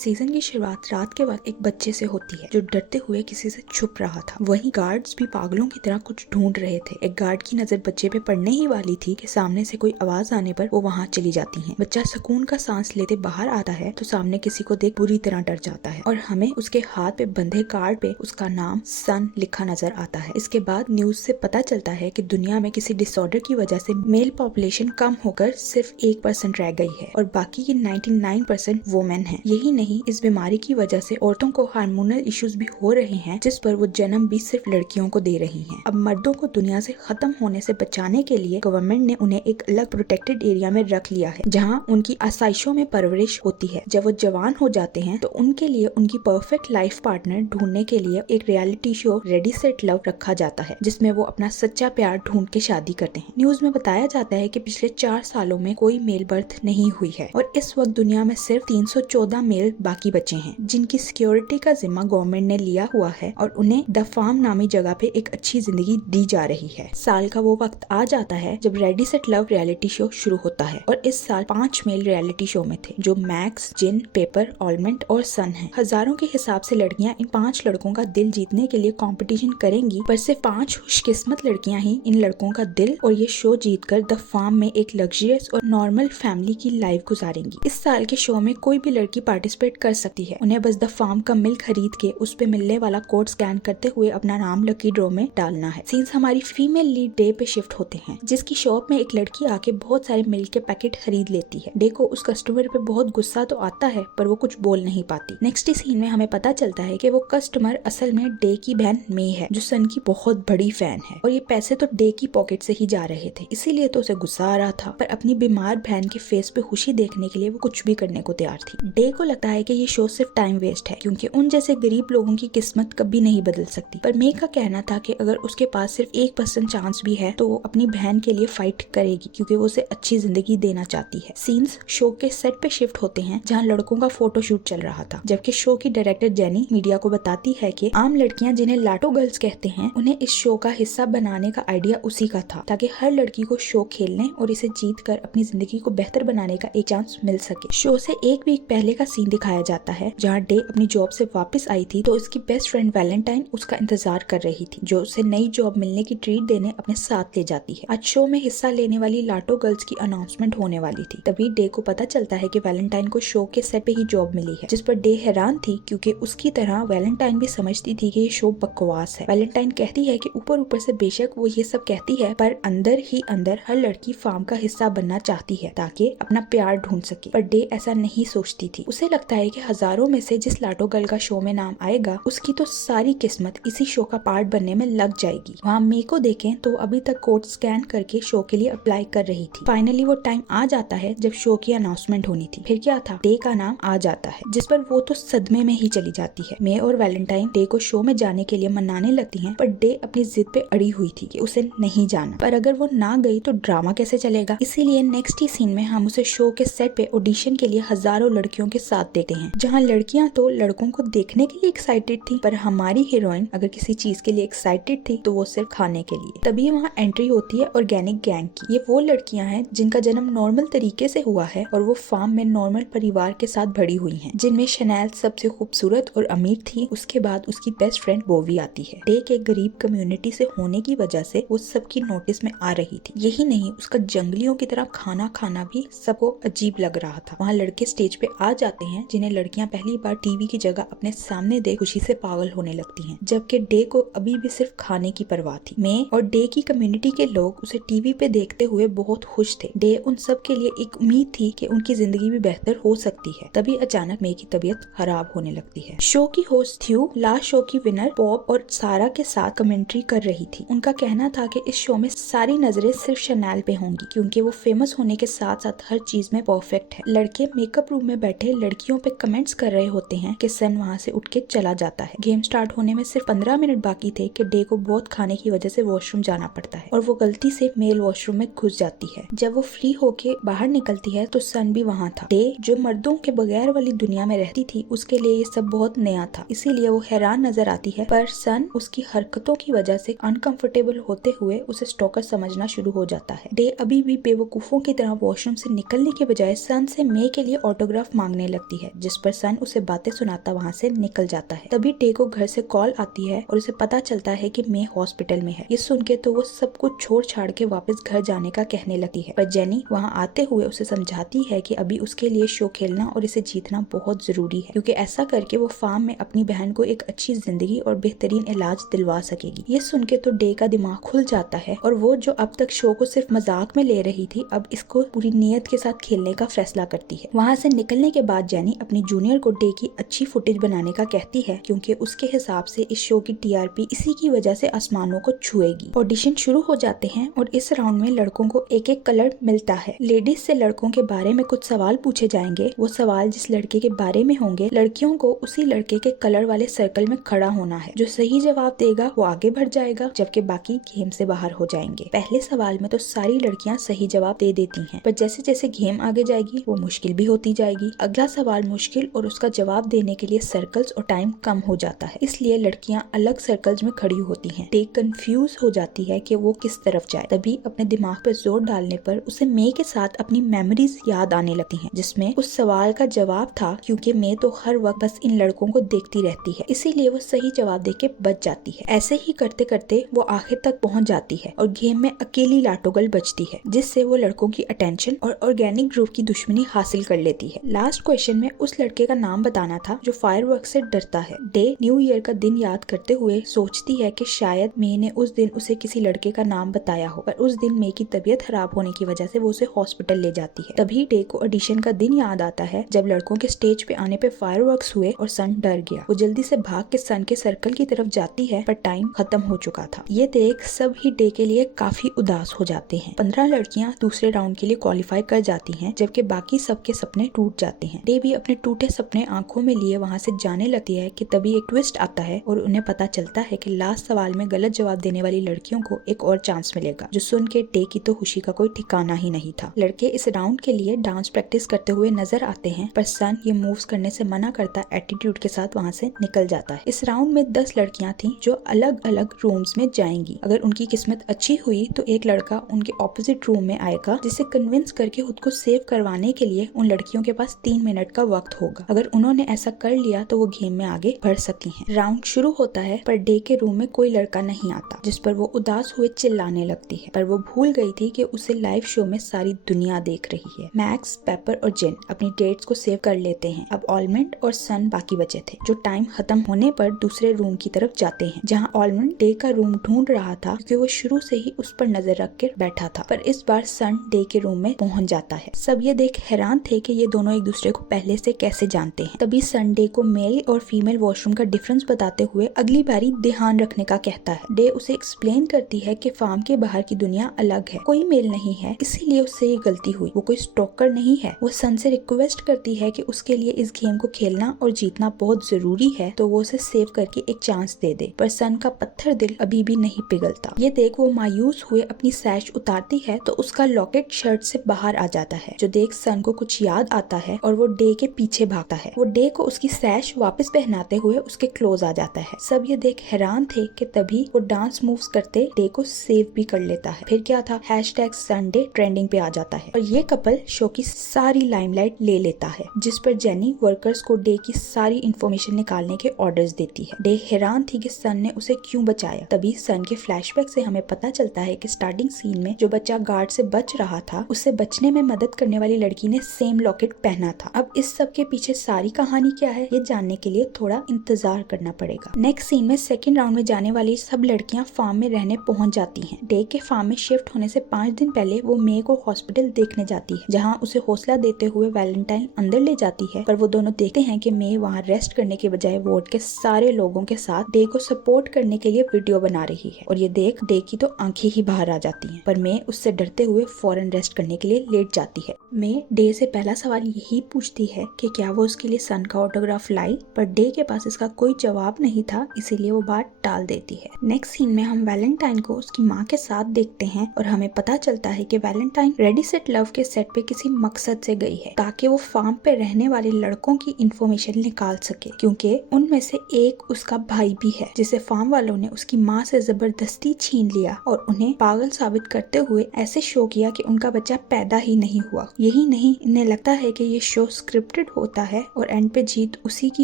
Season की शुरुआत रात के वक्त एक बच्चे से होती है जो डरते हुए किसी से छुप रहा था। वहीं गार्ड्स भी पागलों की तरह कुछ ढूंढ रहे थे। एक गार्ड की नजर बच्चे पे पड़ने ही वाली थी कि सामने से कोई आवाज आने पर वो वहाँ चली जाती हैं। बच्चा सुकून का सांस लेते बाहर आता है तो सामने किसी को देख बुरी तरह डर जाता है और हमें उसके हाथ पे बंधे कार्ड पे उसका नाम सन लिखा नजर आता है। इसके बाद न्यूज से पता चलता है कि दुनिया में किसी डिसऑर्डर की वजह से मेल पॉपुलेशन कम होकर सिर्फ 1% रह गई है और बाकी की 99% वुमेन है। यही नहीं, इस बीमारी की वजह से औरतों को हार्मोनल इश्यूज भी हो रहे हैं जिस पर वो जन्म भी सिर्फ लड़कियों को दे रही हैं। अब मर्दों को दुनिया से खत्म होने से बचाने के लिए गवर्नमेंट ने उन्हें एक अलग प्रोटेक्टेड एरिया में रख लिया है जहां उनकी आसाइशों में परवरिश होती है। जब वो जवान हो जाते हैं तो उनके लिए उनकी परफेक्ट लाइफ पार्टनर ढूंढने के लिए एक reality show ready set love रखा जाता है जिसमें वो अपना सच्चा प्यार ढूंढ के शादी करते हैं। न्यूज में बताया जाता है कि पिछले 4 सालों में कोई मेल बर्थ नहीं हुई है और इस वक्त दुनिया में सिर्फ 314 मेल बाकी बचे हैं जिनकी सिक्योरिटी का जिम्मा गवर्नमेंट ने लिया हुआ है और उन्हें द फार्म नामी जगह पे एक अच्छी जिंदगी दी जा रही है। साल का वो वक्त आ जाता है जब ready set love reality show शुरू होता है और इस साल 5 मेल रियलिटी शो में थे जो मैक्स, जिन, पेपर, ऑलमेंट और सन है। हजारों के हिसाब से लड़कियां इन 5 लड़कों का दिल जीतने के लिए कंपटीशन करेंगी पर सिर्फ 5 खुशकिस्मत लड़कियां ही इन लड़कों का दिल और ये शो जीतकर द फार्म में एक लग्जरियस और नॉर्मल फैमिली की लाइफ गुजारेंगी। इस साल के शो में कोई भी लड़की पार्टिसिपेट कर सकती है। उन्हें बस द फार्म का मिल्क खरीद के उस पे मिलने वाला कोड स्कैन करते हुए अपना नाम लकी ड्रॉ में डालना है। सीन्स हमारी फीमेल लीड डे पे शिफ्ट होते हैं जिसकी शॉप में एक लड़की आके बहुत सारे मिल्क के पैकेट खरीद लेती है। डे को उस कस्टमर पे बहुत गुस्सा तो आता है पर वो कुछ बोल नहीं पाती। नेक्स्ट सीन में हमें पता चलता है कि वो कस्टमर असल में डे की बहन मे है जो सन की बहुत बड़ी फैन है और ये पैसे तो डे की पॉकेट से ही जा रहे थे, इसीलिए तो उसे गुस्सा आ रहा था। पर अपनी बीमार बहन के फेस पे खुशी देखने के लिए वो कुछ भी करने को तैयार थी। डे को लगता है कि ये शो सिर्फ टाइम वेस्ट है क्योंकि उन जैसे गरीब लोगों की किस्मत कभी नहीं बदल सकती। पर मे का कहना था कि अगर उसके पास सिर्फ 1% चांस भी है तो वो अपनी बहन के लिए फाइट करेगी क्योंकि वो उसे अच्छी जिंदगी देना चाहती है। सीन्स शो के सेट पे शिफ्ट होते हैं जहाँ लड़कों का फोटोशूट चल रहा था जबकि शो की डायरेक्टर जेनी मीडिया को बताती है कि आम लड़कियां जिन्हें लाटो गर्ल्स कहते हैं उन्हें इस शो का हिस्सा बनाने का आइडिया उसी का था ताकि हर लड़की को शो खेलने और इसे जीत कर अपनी जिंदगी को बेहतर बनाने का एक चांस मिल सके। शो से एक वीक पहले का सीन दिखाया जाता है जहाँ डे अपनी जॉब से वापस आई थी तो उसकी बेस्ट फ्रेंड वैलेंटाइन उसका इंतजार कर रही थी जो उसे नई जॉब मिलने की ट्रीट देने अपने साथ ले जाती है। आज शो में हिस्सा लेने वाली लाटो गर्ल्स की अनाउंसमेंट होने वाली थी। तभी डे को पता चलता है कि वैलेंटाइन को शो के सेट पे ही जॉब मिली है जिस पर डे हैरान थी क्योंकि उसकी तरह वैलेंटाइन भी समझती थी कि ये शो बकवास है। वैलेंटाइन कहती है कि ऊपर ऊपर से बेशक वो ये सब कहती है पर अंदर ही अंदर हर लड़की फार्म का हिस्सा बनना चाहती है ताकि अपना प्यार ढूंढ सके। पर डे ऐसा नहीं सोचती थी। उसे लगता है कि हजारों में से जिस लाटो गर्ल का शो में नाम आएगा उसकी तो सारी किस्मत इसी शो का पार्ट बनने में लग जाएगी। वहाँ मे को देखें तो अभी तक कोड स्कैन करके शो के लिए अप्लाई कर रही थी। फाइनली वो टाइम आ जाता है जब शो की अनाउंसमेंट होनी थी। फिर क्या था, डे का नाम आ जाता है जिस पर वो तो सदमे में ही चली जाती है। मे और वैलेंटाइन डे को शो में जाने के लिए मनाने लगती हैं पर डे अपनी जिद पे अड़ी हुई थी कि उसे नहीं जाना। पर अगर वो ना गई तो ड्रामा कैसे चलेगा, इसीलिए नेक्स्ट ही सीन में हम उसे शो के सेट पे ऑडिशन के लिए हजारों लड़कियों के साथ देखते हैं जहाँ लड़कियां तो लड़कों को देखने के लिए एक्साइटेड थी पर हमारी हीरोइन अगर किसी चीज के लिए एक्साइटेड थी तो वो सिर्फ खाने के लिए। तभी वहाँ एंट्री होती है ऑर्गेनिक गैंग की। ये वो लड़कियां हैं जिनका जन्म नॉर्मल तरीके से हुआ है और वो फार्म में नॉर्मल परिवार के साथ बड़ी हुई हैं जिनमें शनैल सबसे खूबसूरत और अमीर थी। उसके बाद उसकी बेस्ट फ्रेंड बोवी आती है। डे के गरीब कम्युनिटी से होने की वजह से वो सबकी नोटिस में आ रही थी। यही नहीं, उसका जंगलियों की तरह खाना खाना भी सबको अजीब लग रहा था। वहाँ लड़के स्टेज पे आ जाते हैं जिन्हें लड़कियां पहली बार टीवी की जगह अपने सामने देख खुशी से पागल होने लगती हैं जबकि डे को अभी भी सिर्फ खाने की परवाह थी। मे और डे की कम्युनिटी के लोग उसे टीवी पे देखते हुए बहुत खुश थे। डे उन सब के लिए एक उम्मीद थी कि उनकी जिंदगी भी बेहतर हो सकती है। तभी अचानक मे की तबीयत खराब होने लगती है। शो की होस्ट थ्यू लास्ट शो की विनर पॉप और सारा के साथ कमेंट्री कर रही थी। उनका कहना था कि इस शो में सारी नजरें सिर्फ शनैल पे होंगी क्योंकि वो फेमस होने के साथ साथ हर चीज में परफेक्ट है। लड़के मेकअप रूम में बैठे लड़कियों पे कमेंट्स कर रहे होते हैं कि सन वहाँ से उठ के चला जाता है। गेम स्टार्ट होने में सिर्फ 15 मिनट बाकी थे कि डे को बहुत खाने की वजह से वॉशरूम जाना पड़ता है और वो गलती से मेल वॉशरूम में घुस जाती है। जब वो फ्री होके बाहर निकलती है तो सन भी वहाँ था। डे जो मर्दों के बगैर वाली दुनिया में रहती थी उसके लिए ये सब बहुत नया था, इसीलिए वो हैरान नजर आती है। पर सन उसकी हरकतों की वजह से अनकंफर्टेबल होते हुए उसे स्टॉकर समझना शुरू हो जाता है। डे अभी भी बेवकूफों की तरह वॉशरूम से निकलने के बजाय सन से मे के लिए ऑटोग्राफ मांगने लगती है है, जिस पर सन उसे बातें सुनाता वहाँ से निकल जाता है। तभी डे को घर से कॉल आती है और उसे पता चलता है कि मे हॉस्पिटल में है। ये सुन के तो वो सब कुछ छोड़ छाड़ के वापस घर जाने का कहने लगती है, पर जेनी वहाँ आते हुए उसे समझाती है कि अभी उसके लिए शो खेलना और इसे जीतना बहुत जरूरी है, क्योंकि ऐसा करके वो फार्म में अपनी बहन को एक अच्छी जिंदगी और बेहतरीन इलाज दिलवा सकेगी। ये सुन के तो डे का दिमाग खुल जाता है और वो जो अब तक शो को सिर्फ मजाक में ले रही थी, अब इसको पूरी नीयत के साथ खेलने का फैसला करती है। वहाँ से निकलने के बाद जेनी अपनी जूनियर को डे की अच्छी फुटेज बनाने का कहती है, क्योंकि उसके हिसाब से इस शो की टीआरपी इसी की वजह से आसमानों को छुएगी। ऑडिशन शुरू हो जाते हैं और इस राउंड में लड़कों को एक एक कलर मिलता है। लेडीज से लड़कों के बारे में कुछ सवाल पूछे जाएंगे। वो सवाल जिस लड़के के बारे में होंगे, लड़कियों को उसी लड़के के कलर वाले सर्कल में खड़ा होना है। जो सही जवाब देगा वो आगे बढ़ जाएगा, जबकि बाकी गेम से बाहर हो जाएंगे। पहले सवाल में तो सारी लड़कियां सही जवाब दे देती हैं, पर जैसे जैसे गेम आगे जाएगी वो मुश्किल भी होती जाएगी। अगला सवाल मुश्किल और उसका जवाब देने के लिए सर्कल्स और टाइम कम हो जाता है, इसलिए लड़कियां अलग सर्कल्स में खड़ी होती हैं। डे कंफ्यूज हो जाती है कि वो किस तरफ जाए। तभी अपने दिमाग पर जोर डालने पर उसे मे के साथ अपनी मेमोरीज याद आने लगती हैं, जिसमें उस सवाल का जवाब था, क्योंकि मे तो हर वक्त बस इन लड़कों को देखती रहती है, इसीलिए वो सही जवाब देके बच जाती है। ऐसे ही करते करते वो आखिर तक पहुंच जाती है और गेम में अकेली लाटोगल बचती है, जिससे वो लड़कों की अटेंशन और ऑर्गेनिक ग्रुप की दुश्मनी हासिल कर लेती है। लास्ट क्वेश्चन में उस लड़के का नाम बताना था जो फायरवर्क से डरता है। डे न्यू ईयर का दिन याद करते हुए सोचती है कि शायद मे ने उस दिन उसे किसी लड़के का नाम बताया हो, पर उस दिन मे की तबीयत खराब होने की वजह से वो उसे हॉस्पिटल ले जाती है। तभी डे को ऑडिशन का दिन याद आता है, जब लड़कों के स्टेज पे आने पे फायरवर्क्स हुए और सन डर गया। वो जल्दी से भाग के सन के सर्कल की तरफ जाती है, पर टाइम खत्म हो चुका था। ये देख सब ही डे के लिए काफी उदास हो जाते हैं। 15 लड़कियां दूसरे राउंड के लिए क्वालिफाई कर जाती हैं, जबकि बाकी सबके सपने टूट जाते हैं। डे भी अपने टूटे सपने आंखों में लिए वहाँ से जाने लगती है कि तभी एक ट्विस्ट आता है और उन्हें पता चलता है कि लास्ट सवाल में गलत जवाब देने वाली लड़कियों को एक और चांस मिलेगा, जो सुन के डे की तो खुशी का कोई ठिकाना ही नहीं था। लड़के इस राउंड के लिए डांस प्रैक्टिस करते हुए नजर आते हैं, पर सन ये मूव्स करने से मना करता एटीट्यूड के साथ वहाँ से निकल जाता है। इस राउंड में 10 लड़कियां थीं जो अलग अलग रूम्स में जाएंगी। अगर उनकी किस्मत अच्छी हुई तो एक लड़का उनके ऑपोजिट रूम में आएगा, जिसे कन्विंस करके खुद को सेव करवाने के लिए उन लड़कियों के पास 3 मिनट का वक्त होगा। अगर उन्होंने ऐसा कर लिया तो वो गेम में आगे बढ़ सकती हैं। राउंड शुरू होता है, पर डे के रूम में कोई लड़का नहीं आता, जिस पर वो उदास हुए चिल्लाने लगती है, पर वो भूल गई थी कि उसे लाइव शो में सारी दुनिया देख रही है। मैक्स, पेपर और जिन अपनी डेट्स को सेव कर लेते हैं। अब ऑलमंड और सन बाकी बचे थे, जो टाइम खत्म होने पर दूसरे रूम की तरफ जाते हैं, जहाँ ऑलमंड डे का रूम ढूंढ रहा था, क्योंकि वो शुरू से ही उस पर नजर रख कर बैठा था। पर इस बार सन डे के रूम में पहुंच जाता है। सब ये देख हैरान थे कि ये दोनों एक दूसरे को पहले से कैसे जानते हैं। तभी सन डे को मेल और फीमेल वॉशरूम का डिफरेंस बताते हुए अगली बारी ध्यान रखने का कहता है। डे उसे एक्सप्लेन करती है कि फार्म के बाहर की दुनिया अलग है, कोई मेल नहीं है, इसीलिए उससे ये गलती हुई। वो कोई स्टॉकर नहीं है। वो सन से रिक्वेस्ट करती है कि उसके लिए इस गेम को खेलना और जीतना बहुत जरूरी है, तो वो उसे सेव करके एक चांस दे दे। पर सन का पत्थर दिल अभी भी नहीं पिघलता। ये देख वो मायूस हुए अपनी सैश उतारती है तो उसका लॉकेट शर्ट से बाहर आ जाता है, जो देख सन को कुछ याद आता है और वो डे के पीछे भागता है। वो डे को उसकी सैश वापस पहनाते हुए उसके क्लोज आ जाता है। सब ये देख हैरान थे कि तभी वो डांस मूव्स करते डे को सेव भी कर लेता है। फिर क्या था, #संडे ट्रेंडिंग पे आ जाता है और ये कपल शो की सारी लाइमलाइट ले लेता है, जिस पर जेनी वर्कर्स को डे की सारी इंफॉर्मेशन निकालने के ऑर्डर्स देती है। डे हैरान थी कि सन ने उसे क्यों बचाया। तभी सन के फ्लैशबैक से हमें पता चलता है कि स्टार्टिंग सीन में जो बच्चा गार्ड से बच रहा था, उससे बचने में मदद करने वाली लड़की ने सेम लॉकेट पहना था। अब इस सब के पीछे सारी कहानी क्या है, ये जानने के लिए थोड़ा इंतजार करना पड़ेगा। नेक्स्ट सीन में सेकंड राउंड में जाने वाली सब लड़कियां फार्म में रहने पहुंच जाती हैं। डे के फार्म में शिफ्ट होने से 5 दिन पहले वो मे को हॉस्पिटल देखने जाती है, जहां उसे हौसला देते हुए वैलेंटाइन अंदर ले जाती है। पर वो दोनों देखते हैं कि मे वहां रेस्ट करने के बजाय वार्ड के सारे लोगों के साथ डे को सपोर्ट करने के लिए वीडियो बना रही है, और ये देख डे की तो आंखें ही बाहर आ जाती हैं। पर मे उससे डरते हुए फौरन रेस्ट करने के लिए लेट जाती है। मे डे से पहला सवाल यही पूछती है कि क्या वो उसके लिए सन का ऑटोग्राफ लाई, पर डे के पास इसका कोई जवाब नहीं था, इसीलिए वो बात टाल देती है। नेक्स्ट सीन में हम वैलेंटाइन को उसकी माँ के साथ देखते हैं और हमें पता चलता है कि वैलेंटाइन रेडी सेट लव के सेट पे किसी मकसद से गई है, ताकि वो फार्म पे रहने वाले लड़कों की इंफॉर्मेशन निकाल सके, क्योंकि उनमें से एक उसका भाई भी है, जिसे फार्म वालों ने उसकी माँ से जबरदस्ती छीन लिया और उन्हें पागल साबित करते हुए ऐसे शो किया कि उनका बच्चा पैदा ही नहीं हुआ। यही नहीं, इन्हें लगता है कि ये शो स्क्रिप्ट स्क्रिप्टेड होता है और एंड पे जीत उसी की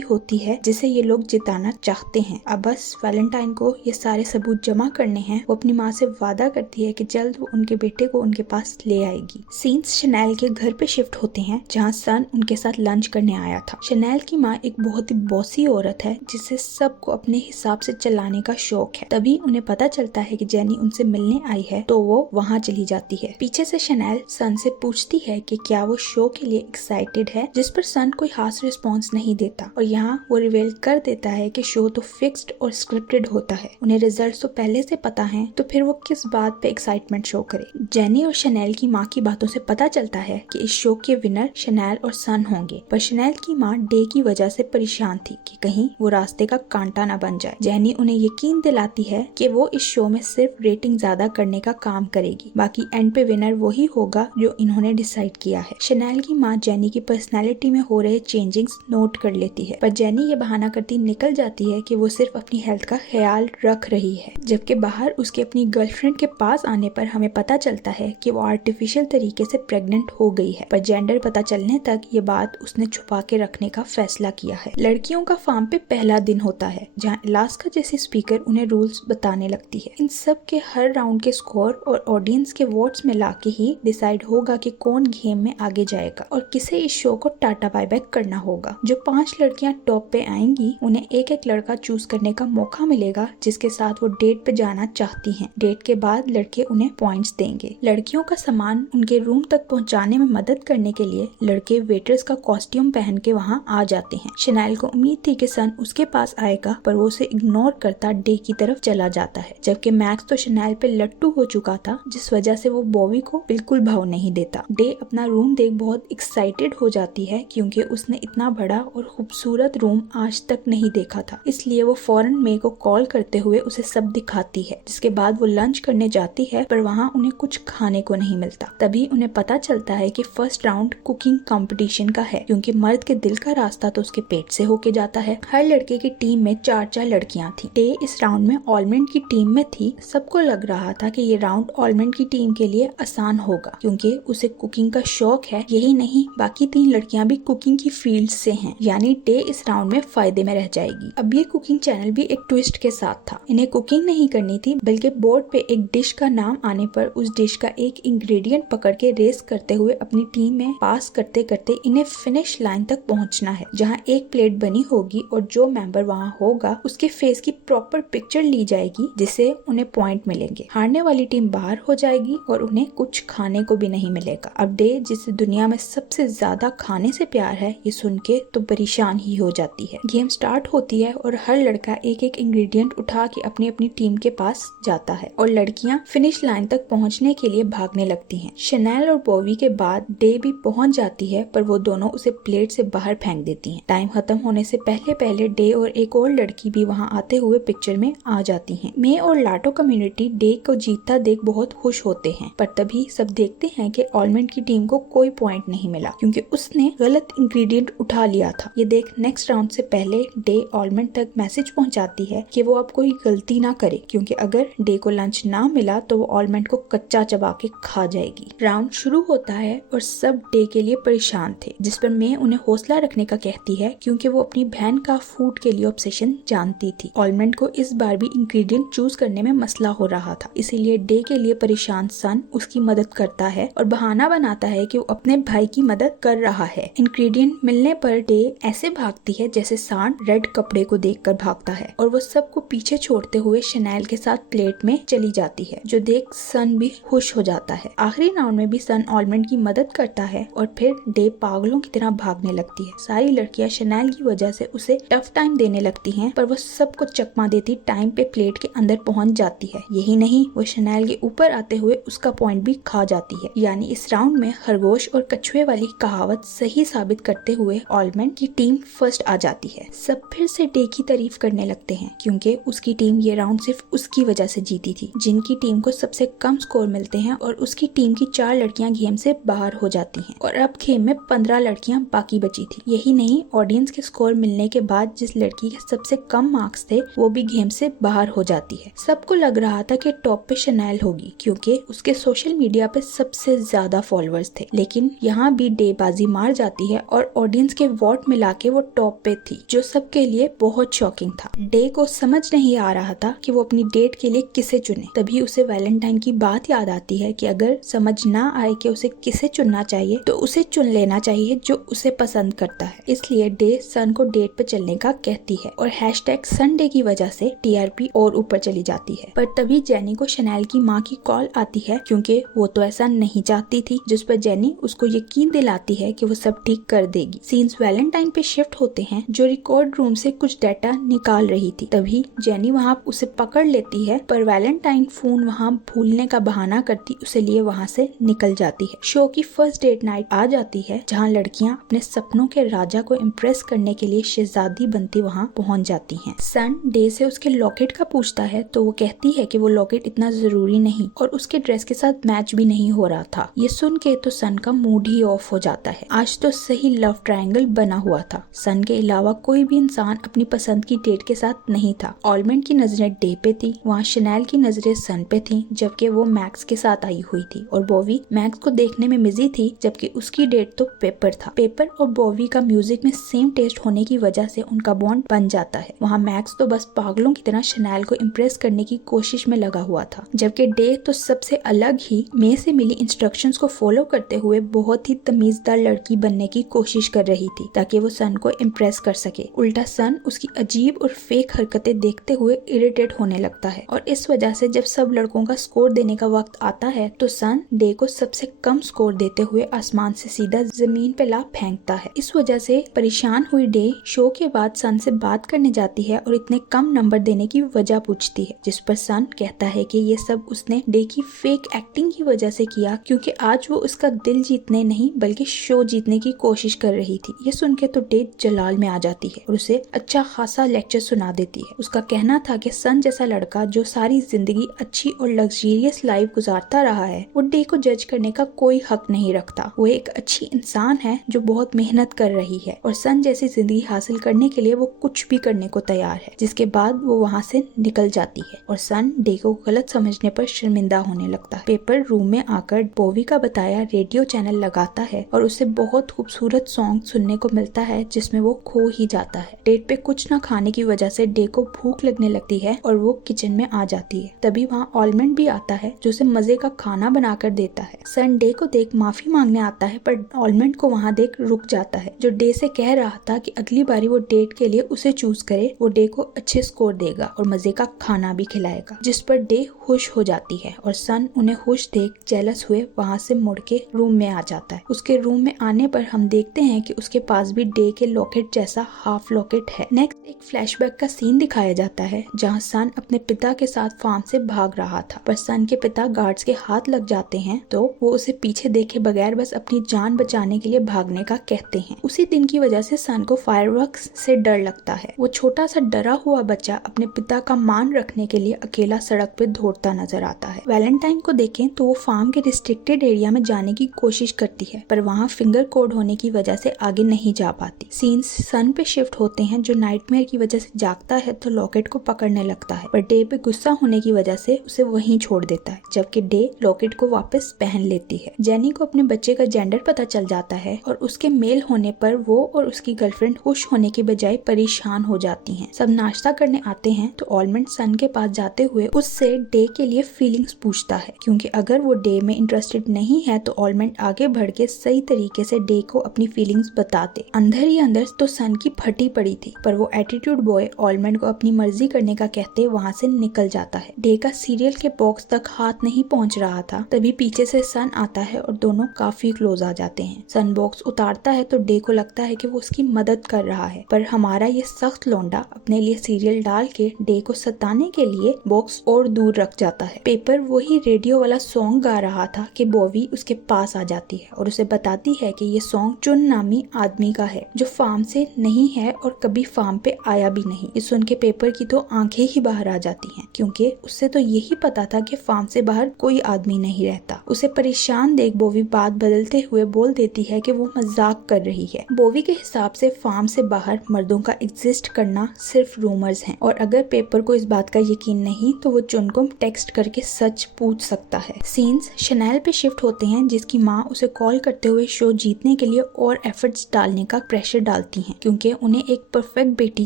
होती है जिसे ये लोग जिताना चाहते हैं। अब बस वैलेंटाइन को ये सारे सबूत जमा करने हैं। वो अपनी माँ से वादा करती है कि जल्द वो उनके बेटे को उनके पास ले आएगी। सीन्स शनेल के घर पे शिफ्ट होते हैं जहाँ सन उनके साथ लंच करने आया था। शनेल की माँ एक बहुत ही बॉसी औरत है जिसे सबको अपने हिसाब से चलाने का शौक है। तभी उन्हें पता चलता है कि जेनी उनसे मिलने आई है तो वो वहाँ चली जाती है। पीछे से शनेल सन से पूछती है कि क्या वो शो के लिए एक्साइटेड है, जिस पर सन कोई खास रिस्पॉन्स नहीं देता और यहाँ वो रिवील कर देता है कि शो तो फिक्स्ड और स्क्रिप्टेड होता है। उन्हें रिजल्ट तो पहले से पता है तो फिर वो किस बात पे एक्साइटमेंट शो करे। जेनी और शनेल की माँ की बातों से पता चलता है कि इस शो के विनर शनेल और सन होंगे, पर शनेल की माँ डे की वजह से परेशान थी कि कहीं वो रास्ते का कांटा न बन जाए। जेनी उन्हें यकीन दिलाती है कि वो इस शो में सिर्फ रेटिंग ज्यादा करने का काम करेगी, बाकी एंड पे विनर वही होगा जो इन्होंने डिसाइड किया है। शनेल की माँ जेनी की पर्सनैलिटी में हो रहे चेंजिंग्स नोट कर लेती है, पर जेनी ये बहाना करती निकल जाती है कि वो सिर्फ अपनी हेल्थ का ख्याल रख रही है, जबकि बाहर उसके अपनी गर्लफ्रेंड के पास आने पर हमें पता चलता है कि वो आर्टिफिशियल तरीके से प्रेग्नेंट हो गई है, पर जेंडर पता चलने तक ये बात उसने छुपा के रखने का फैसला किया है। लड़कियों का फार्म पे पहला दिन होता है जहाँ अलास्का जैसी स्पीकर उन्हें रूल्स बताने लगती है। इन सब के हर राउंड के स्कोर और ऑडियंस के वोट्स में लाके ही डिसाइड होगा कि कौन गेम में आगे जाएगा और किसे इस शो को टाटा बाय बाय करना होगा। जो 5 लड़कियां टॉप पे आएंगी उन्हें एक एक लड़का चूज करने का मौका मिलेगा जिसके साथ वो डेट पे जाना चाहती हैं। डेट के बाद लड़के उन्हें पॉइंट्स देंगे। लड़कियों का सामान उनके रूम तक पहुंचाने में मदद करने के लिए लड़के वेटर्स का कॉस्ट्यूम पहन के वहाँ आ जाते हैं। शनेल को उम्मीद थी कि सन उसके पास आएगा, पर वो उसे इग्नोर करता डे की तरफ चला जाता है, जबकि मैक्स तो शनेल पे लट्टू हो चुका था जिस वजह से वो बॉबी को बिल्कुल भाव नहीं देता। डे अपना रूम देख बहुत एक्साइटेड हो जाती है क्योंकि उसने इतना बड़ा और खूबसूरत रूम आज तक नहीं देखा था, इसलिए वो फौरन मे को कॉल करते हुए उसे सब दिखाती है। जिसके बाद वो लंच करने जाती है, पर वहाँ उन्हें कुछ खाने को नहीं मिलता। तभी उन्हें पता चलता है कि फर्स्ट राउंड कुकिंग कंपटीशन का है, क्योंकि मर्द के दिल का रास्ता तो उसके पेट से होके जाता है। हर लड़के की टीम में 4-4 लड़कियां थी। डे इस राउंड में ऑलमंड की टीम में थी। सबको लग रहा था कि ये राउंड ऑलमंड की टीम के लिए आसान होगा क्योंकि उसे कुकिंग का शौक है। यही नहीं, बाकी 3 लड़कियां भी कुकिंग की फील्ड से हैं, यानी डे इस राउंड में फायदे में रह जाएगी। अब ये कुकिंग चैनल भी एक ट्विस्ट के साथ था। इन्हें कुकिंग नहीं करनी थी, बल्कि बोर्ड पे एक डिश का नाम आने पर उस डिश का एक इंग्रेडिएंट पकड़ के रेस करते हुए अपनी टीम में पास करते करते इन्हें फिनिश लाइन तक पहुंचना है, जहां एक प्लेट बनी होगी और जो मेंबर वहां होगा उसके फेस की प्रॉपर पिक्चर ली जाएगी जिससे उन्हें पॉइंट मिलेंगे। हारने वाली टीम बाहर हो जाएगी और उन्हें कुछ खाने को भी नहीं मिलेगा। अब डे जिसे दुनिया में सबसे ज्यादा खाने से प्यार है ये सुन के तो परेशान ही हो जाती है। गेम स्टार्ट होती है और हर लड़का एक एक इंग्रेडिएंट उठा के अपनी अपनी टीम के पास जाता है और लड़कियां फिनिश लाइन तक पहुंचने के लिए भागने लगती हैं। शनेल और बॉबी के बाद डे भी पहुंच जाती है, पर वो दोनों उसे प्लेट से बाहर फेंक देती हैं। टाइम खत्म होने से पहले पहले डे और एक और लड़की भी वहां आते हुए पिक्चर में आ जाती हैं। मे और लाटो कम्युनिटी डे को जीतता देख बहुत खुश होते हैं, पर तभी सब देखते हैं कि ऑलमंड की टीम को कोई पॉइंट नहीं मिला क्योंकि उसने गलत इंग्रेडिएंट उठा लिया था। ये देख नेक्स्ट राउंड से पहले डे ऑलमंड तक मैसेज पहुंचाती है कि वो अब कोई गलती ना करे, क्योंकि अगर डे को लंच ना मिला तो वो ऑलमंड को कच्चा चबा के खा जाएगी। राउंड शुरू होता है और सब डे के लिए परेशान थे, जिस पर मैं उन्हें हौसला रखने का कहती है क्योंकि वो अपनी बहन का फूड के लिए ऑब्सेशन जानती थी। ऑलमंड को इस बार भी इंग्रेडिएंट चूज करने में मसला हो रहा था, इसीलिए डे के लिए परेशान सन उसकी मदद करता है और बहाना बनाता है कि वो अपने भाई की मदद कर रहा है। इंग्रेडिएंट मिलने पर डे ऐसे भागती है जैसे सांड रेड कपड़े को देखकर भागता है और वो सबको पीछे छोड़ते हुए शनेल के साथ प्लेट में चली जाती है, जो देख सन भी खुश हो जाता है। आखिरी राउंड में भी सन ऑलमंड की मदद करता है और फिर डे पागलों की तरह भागने लगती है। सारी लड़कियां शनेल की वजह से उसे टफ टाइम देने लगती हैं, पर वो सबको चकमा देती टाइम पे प्लेट के अंदर पहुंच जाती है। यही नहीं, वो शनेल के ऊपर आते हुए उसका पॉइंट भी खा जाती है। यानी इस राउंड में खरगोश और कछुए वाली कहावत सही साबित करते हुए ऑलमंड की टीम फर्स्ट आ जाती है। सब फिर से डे की तारीफ करने लगते हैं क्योंकि उसकी टीम ये राउंड सिर्फ उसकी वजह से जीती थी, जिनकी टीम को सबसे कम स्कोर मिलते हैं और उसकी टीम की 4 लड़कियां गेम से बाहर हो जाती हैं और अब गेम में 15 लड़कियां बाकी बची थी। यही नहीं, ऑडियंस के स्कोर मिलने के बाद जिस लड़की के सबसे कम मार्क्स थे वो भी गेम से बाहर हो जाती है। सबको लग रहा था कि टॉप पे शनेल होगी क्योंकि उसके सोशल मीडिया पे सबसे ज्यादा फॉलोअर्स थे, लेकिन यहाँ भी डे बाजी मार जाती जाती है और ऑडियंस के वोट मिला के वो टॉप पे थी, जो सबके लिए बहुत शॉकिंग था। डे को समझ नहीं आ रहा था कि वो अपनी डेट के लिए किसे चुने। तभी उसे वैलेंटाइन की बात याद आती है कि अगर समझ ना आए कि उसे किसे चुनना चाहिए तो उसे चुन लेना चाहिए जो उसे पसंद करता है। इसलिए डे सन को डेट पे चलने का कहती है और हैशटैग संडे की वजह से टीआरपी और ऊपर चली जाती है। पर तभी जेनी को शनेल की माँ की कॉल आती है, क्योंकि वो तो ऐसा नहीं चाहती थी, जिस पर जेनी उसको यकीन दिलाती है कि वो सब ठीक कर देगी। सीन्स वैलेंटाइन पे शिफ्ट होते हैं, जो रिकॉर्ड रूम से कुछ डाटा निकाल रही थी। तभी जेनी वहाँ उसे पकड़ लेती है, पर वैलेंटाइन फोन वहाँ भूलने का बहाना करती उसे लिए वहाँ से निकल जाती है। शो की फर्स्ट डेट नाइट आ जाती है, जहाँ लड़कियाँ अपने सपनों के राजा को इम्प्रेस करने के लिए शहजादी बनती वहाँ पहुँच जाती हैं। सन डे से उसके लॉकेट का पूछता है तो वो कहती है कि वो लॉकेट इतना जरूरी नहीं और उसके ड्रेस के साथ मैच भी नहीं हो रहा था। ये सुन के तो सन का मूड ही ऑफ हो जाता है। आज तो सही लव ट्रायंगल बना हुआ था। सन के अलावा कोई भी इंसान अपनी पसंद की डेट के साथ नहीं था। ऑलमंड की नजरें डे पे थी, वहाँ शनेल की नजरें सन पे थी, जबकि वो मैक्स के साथ आई हुई थी और बॉवी मैक्स को देखने में बिजी थी, जबकि उसकी डेट तो पेपर था। पेपर और बॉवी का म्यूजिक में सेम टेस्ट होने की वजह से उनका बॉन्ड बन जाता है। वहाँ मैक्स तो बस पागलों की तरह शनेल को इम्प्रेस करने की कोशिश में लगा हुआ था, जबकि डे तो सबसे अलग ही मे से मिली इंस्ट्रक्शंस को फॉलो करते हुए बहुत ही तमीजदार लड़की बनने की कोशिश कर रही थी ताकि वो सन को इम्प्रेस कर सके। उल्टा सन उसकी अजीब और फेक हरकतें देखते हुए इरिटेट होने लगता है और इस वजह से जब सब लड़कों का स्कोर देने का वक्त आता है तो सन डे को सबसे कम स्कोर देते हुए आसमान से सीधा जमीन पे ला फेंकता है। इस वजह से परेशान हुई डे शो के बाद सन से बात करने जाती है और इतने कम नंबर देने की वजह पूछती है, जिस पर सन कहता है कि ये सब उसने डे की फेक एक्टिंग की वजह से किया, क्योंकि आज वो उसका दिल जीतने नहीं बल्कि शो जीतने की कोशिश कर रही थी। ये सुन के तो डे जलाल में आ जाती है और उसे अच्छा खासा लेक्चर सुना देती है। उसका कहना था कि सन जैसा लड़का जो सारी जिंदगी अच्छी और लग्जरियस लाइफ गुजारता रहा है, वो डे को जज करने का कोई हक नहीं रखता। वो एक अच्छी इंसान है जो बहुत मेहनत कर रही है और सन जैसी जिंदगी हासिल करने के लिए वो कुछ भी करने को तैयार है। जिसके बाद वो वहाँ से निकल जाती है और सन डे को गलत समझने पर शर्मिंदा होने लगता है। पेपर रूम में आकर बॉवी का बताया रेडियो चैनल लगाता है और उसे बहुत खूबसूरत सॉन्ग सुनने को मिलता है, जिसमें वो खो ही जाता है। डेट पे कुछ न खाने की वजह से डे को भूख लगने लगती है और वो किचन में आ जाती है। तभी वहाँ ऑलमंड भी आता है जो उसे मजे का खाना बनाकर देता है। सन डे को देख माफी मांगने आता है, पर ऑलमंड को वहाँ देख रुक जाता है, जो डे से कह रहा था कि अगली बारी वो डेट के लिए उसे चूज करे, वो डे को अच्छे स्कोर देगा और मजे का खाना भी खिलाएगा। जिस पर डे खुश हो जाती है और सन उन्हें खुश देख जेलस हुए वहाँ से मुड़ के रूम में आ जाता है। उसके रूम में आने पर हम देखते हैं कि उसके पास भी डे के लॉकेट जैसा हाफ लॉकेट है। नेक्स्ट एक फ्लैशबैक का सीन दिखाया जाता है जहाँ सन अपने पिता के साथ फार्म से भाग रहा था, पर सन के पिता गार्ड्स के हाथ लग जाते हैं तो वो उसे पीछे देखे बगैर बस अपनी जान बचाने के लिए भागने का कहते हैं। उसी दिन की वजह से सन को फायरवर्क्स से डर लगता है। वो छोटा सा डरा हुआ बच्चा अपने पिता का मान रखने के लिए अकेला सड़क पे दौड़ता नजर आता है। वैलेंटाइन को देखें तो वो फार्म के रिस्ट्रिक्टेड एरिया में जाने की कोशिश करती है, पर वहाँ फिंगर कोड होने की वजह से आगे नहीं जा पाती। सीन्स सन पे शिफ्ट होते हैं जो नाइटमेयर की वजह से जागता है तो लॉकेट को पकड़ने लगता है, पर डे पे गुस्सा होने की वजह से उसे वहीं छोड़ देता है, जबकि डे लॉकेट को वापस पहन लेती है। जेनी को अपने बच्चे का जेंडर पता चल जाता है और उसके मेल होने पर वो और उसकी गर्लफ्रेंड खुश होने की बजाय परेशान हो जाती हैं। सब नाश्ता करने आते हैं तो ऑलमंड सन के पास जाते हुए उससे डे के लिए फीलिंग्स पूछता है, क्योंकि अगर वो डे में इंटरेस्टेड नहीं है तो ऑलमंड आगे बढ़ के सही तरीके से डे को अपनी फीलिंग्स बताते। अंदर ही अंदर तो सन की फटी पड़ी थी, पर वो एटीट्यूड बॉय ऑलमंड को अपनी मर्जी करने का कहते वहाँ से निकल जाता है। डे का सीरियल के बॉक्स तक हाथ नहीं पहुँच रहा था, तभी पीछे से सन आता है और दोनों काफी क्लोज आ जाते हैं। सन बॉक्स उतारता है तो डे को लगता है कि वो उसकी मदद कर रहा है, पर हमारा ये सख्त लौंडा अपने लिए सीरियल डाल के डे को सताने के लिए बॉक्स और दूर रख जाता है। पेपर वही रेडियो वाला सॉन्ग गा रहा था कि बॉवी उसके पास आ जाती है और उसे बताती है कि ये सॉन्ग चुन नामी आदमी का है जो फार्म से नहीं है और कभी फार्म पे आया भी नहीं। ये सुन के पेपर की तो आंखें ही बाहर आ जाती हैं, क्योंकि उससे तो यही पता था कि फार्म से बाहर कोई आदमी नहीं रहता। उसे परेशान देख बॉवी बात बदलते हुए बोल देती है कि वो मजाक कर रही है। बॉवी के हिसाब से फार्म से बाहर मर्दों का एग्जिस्ट करना सिर्फ रूमर्स हैं और अगर पेपर को इस बात का यकीन नहीं तो वो चुन को टेक्स्ट करके सच पूछ सकता है। सीन्स शनेल पे शिफ्ट होते हैं जिसकी माँ उसे कॉल करते हुए शो जीतने के के लिए और एफर्ट्स डालने का प्रेशर डालती हैं क्योंकि उन्हें एक परफेक्ट बेटी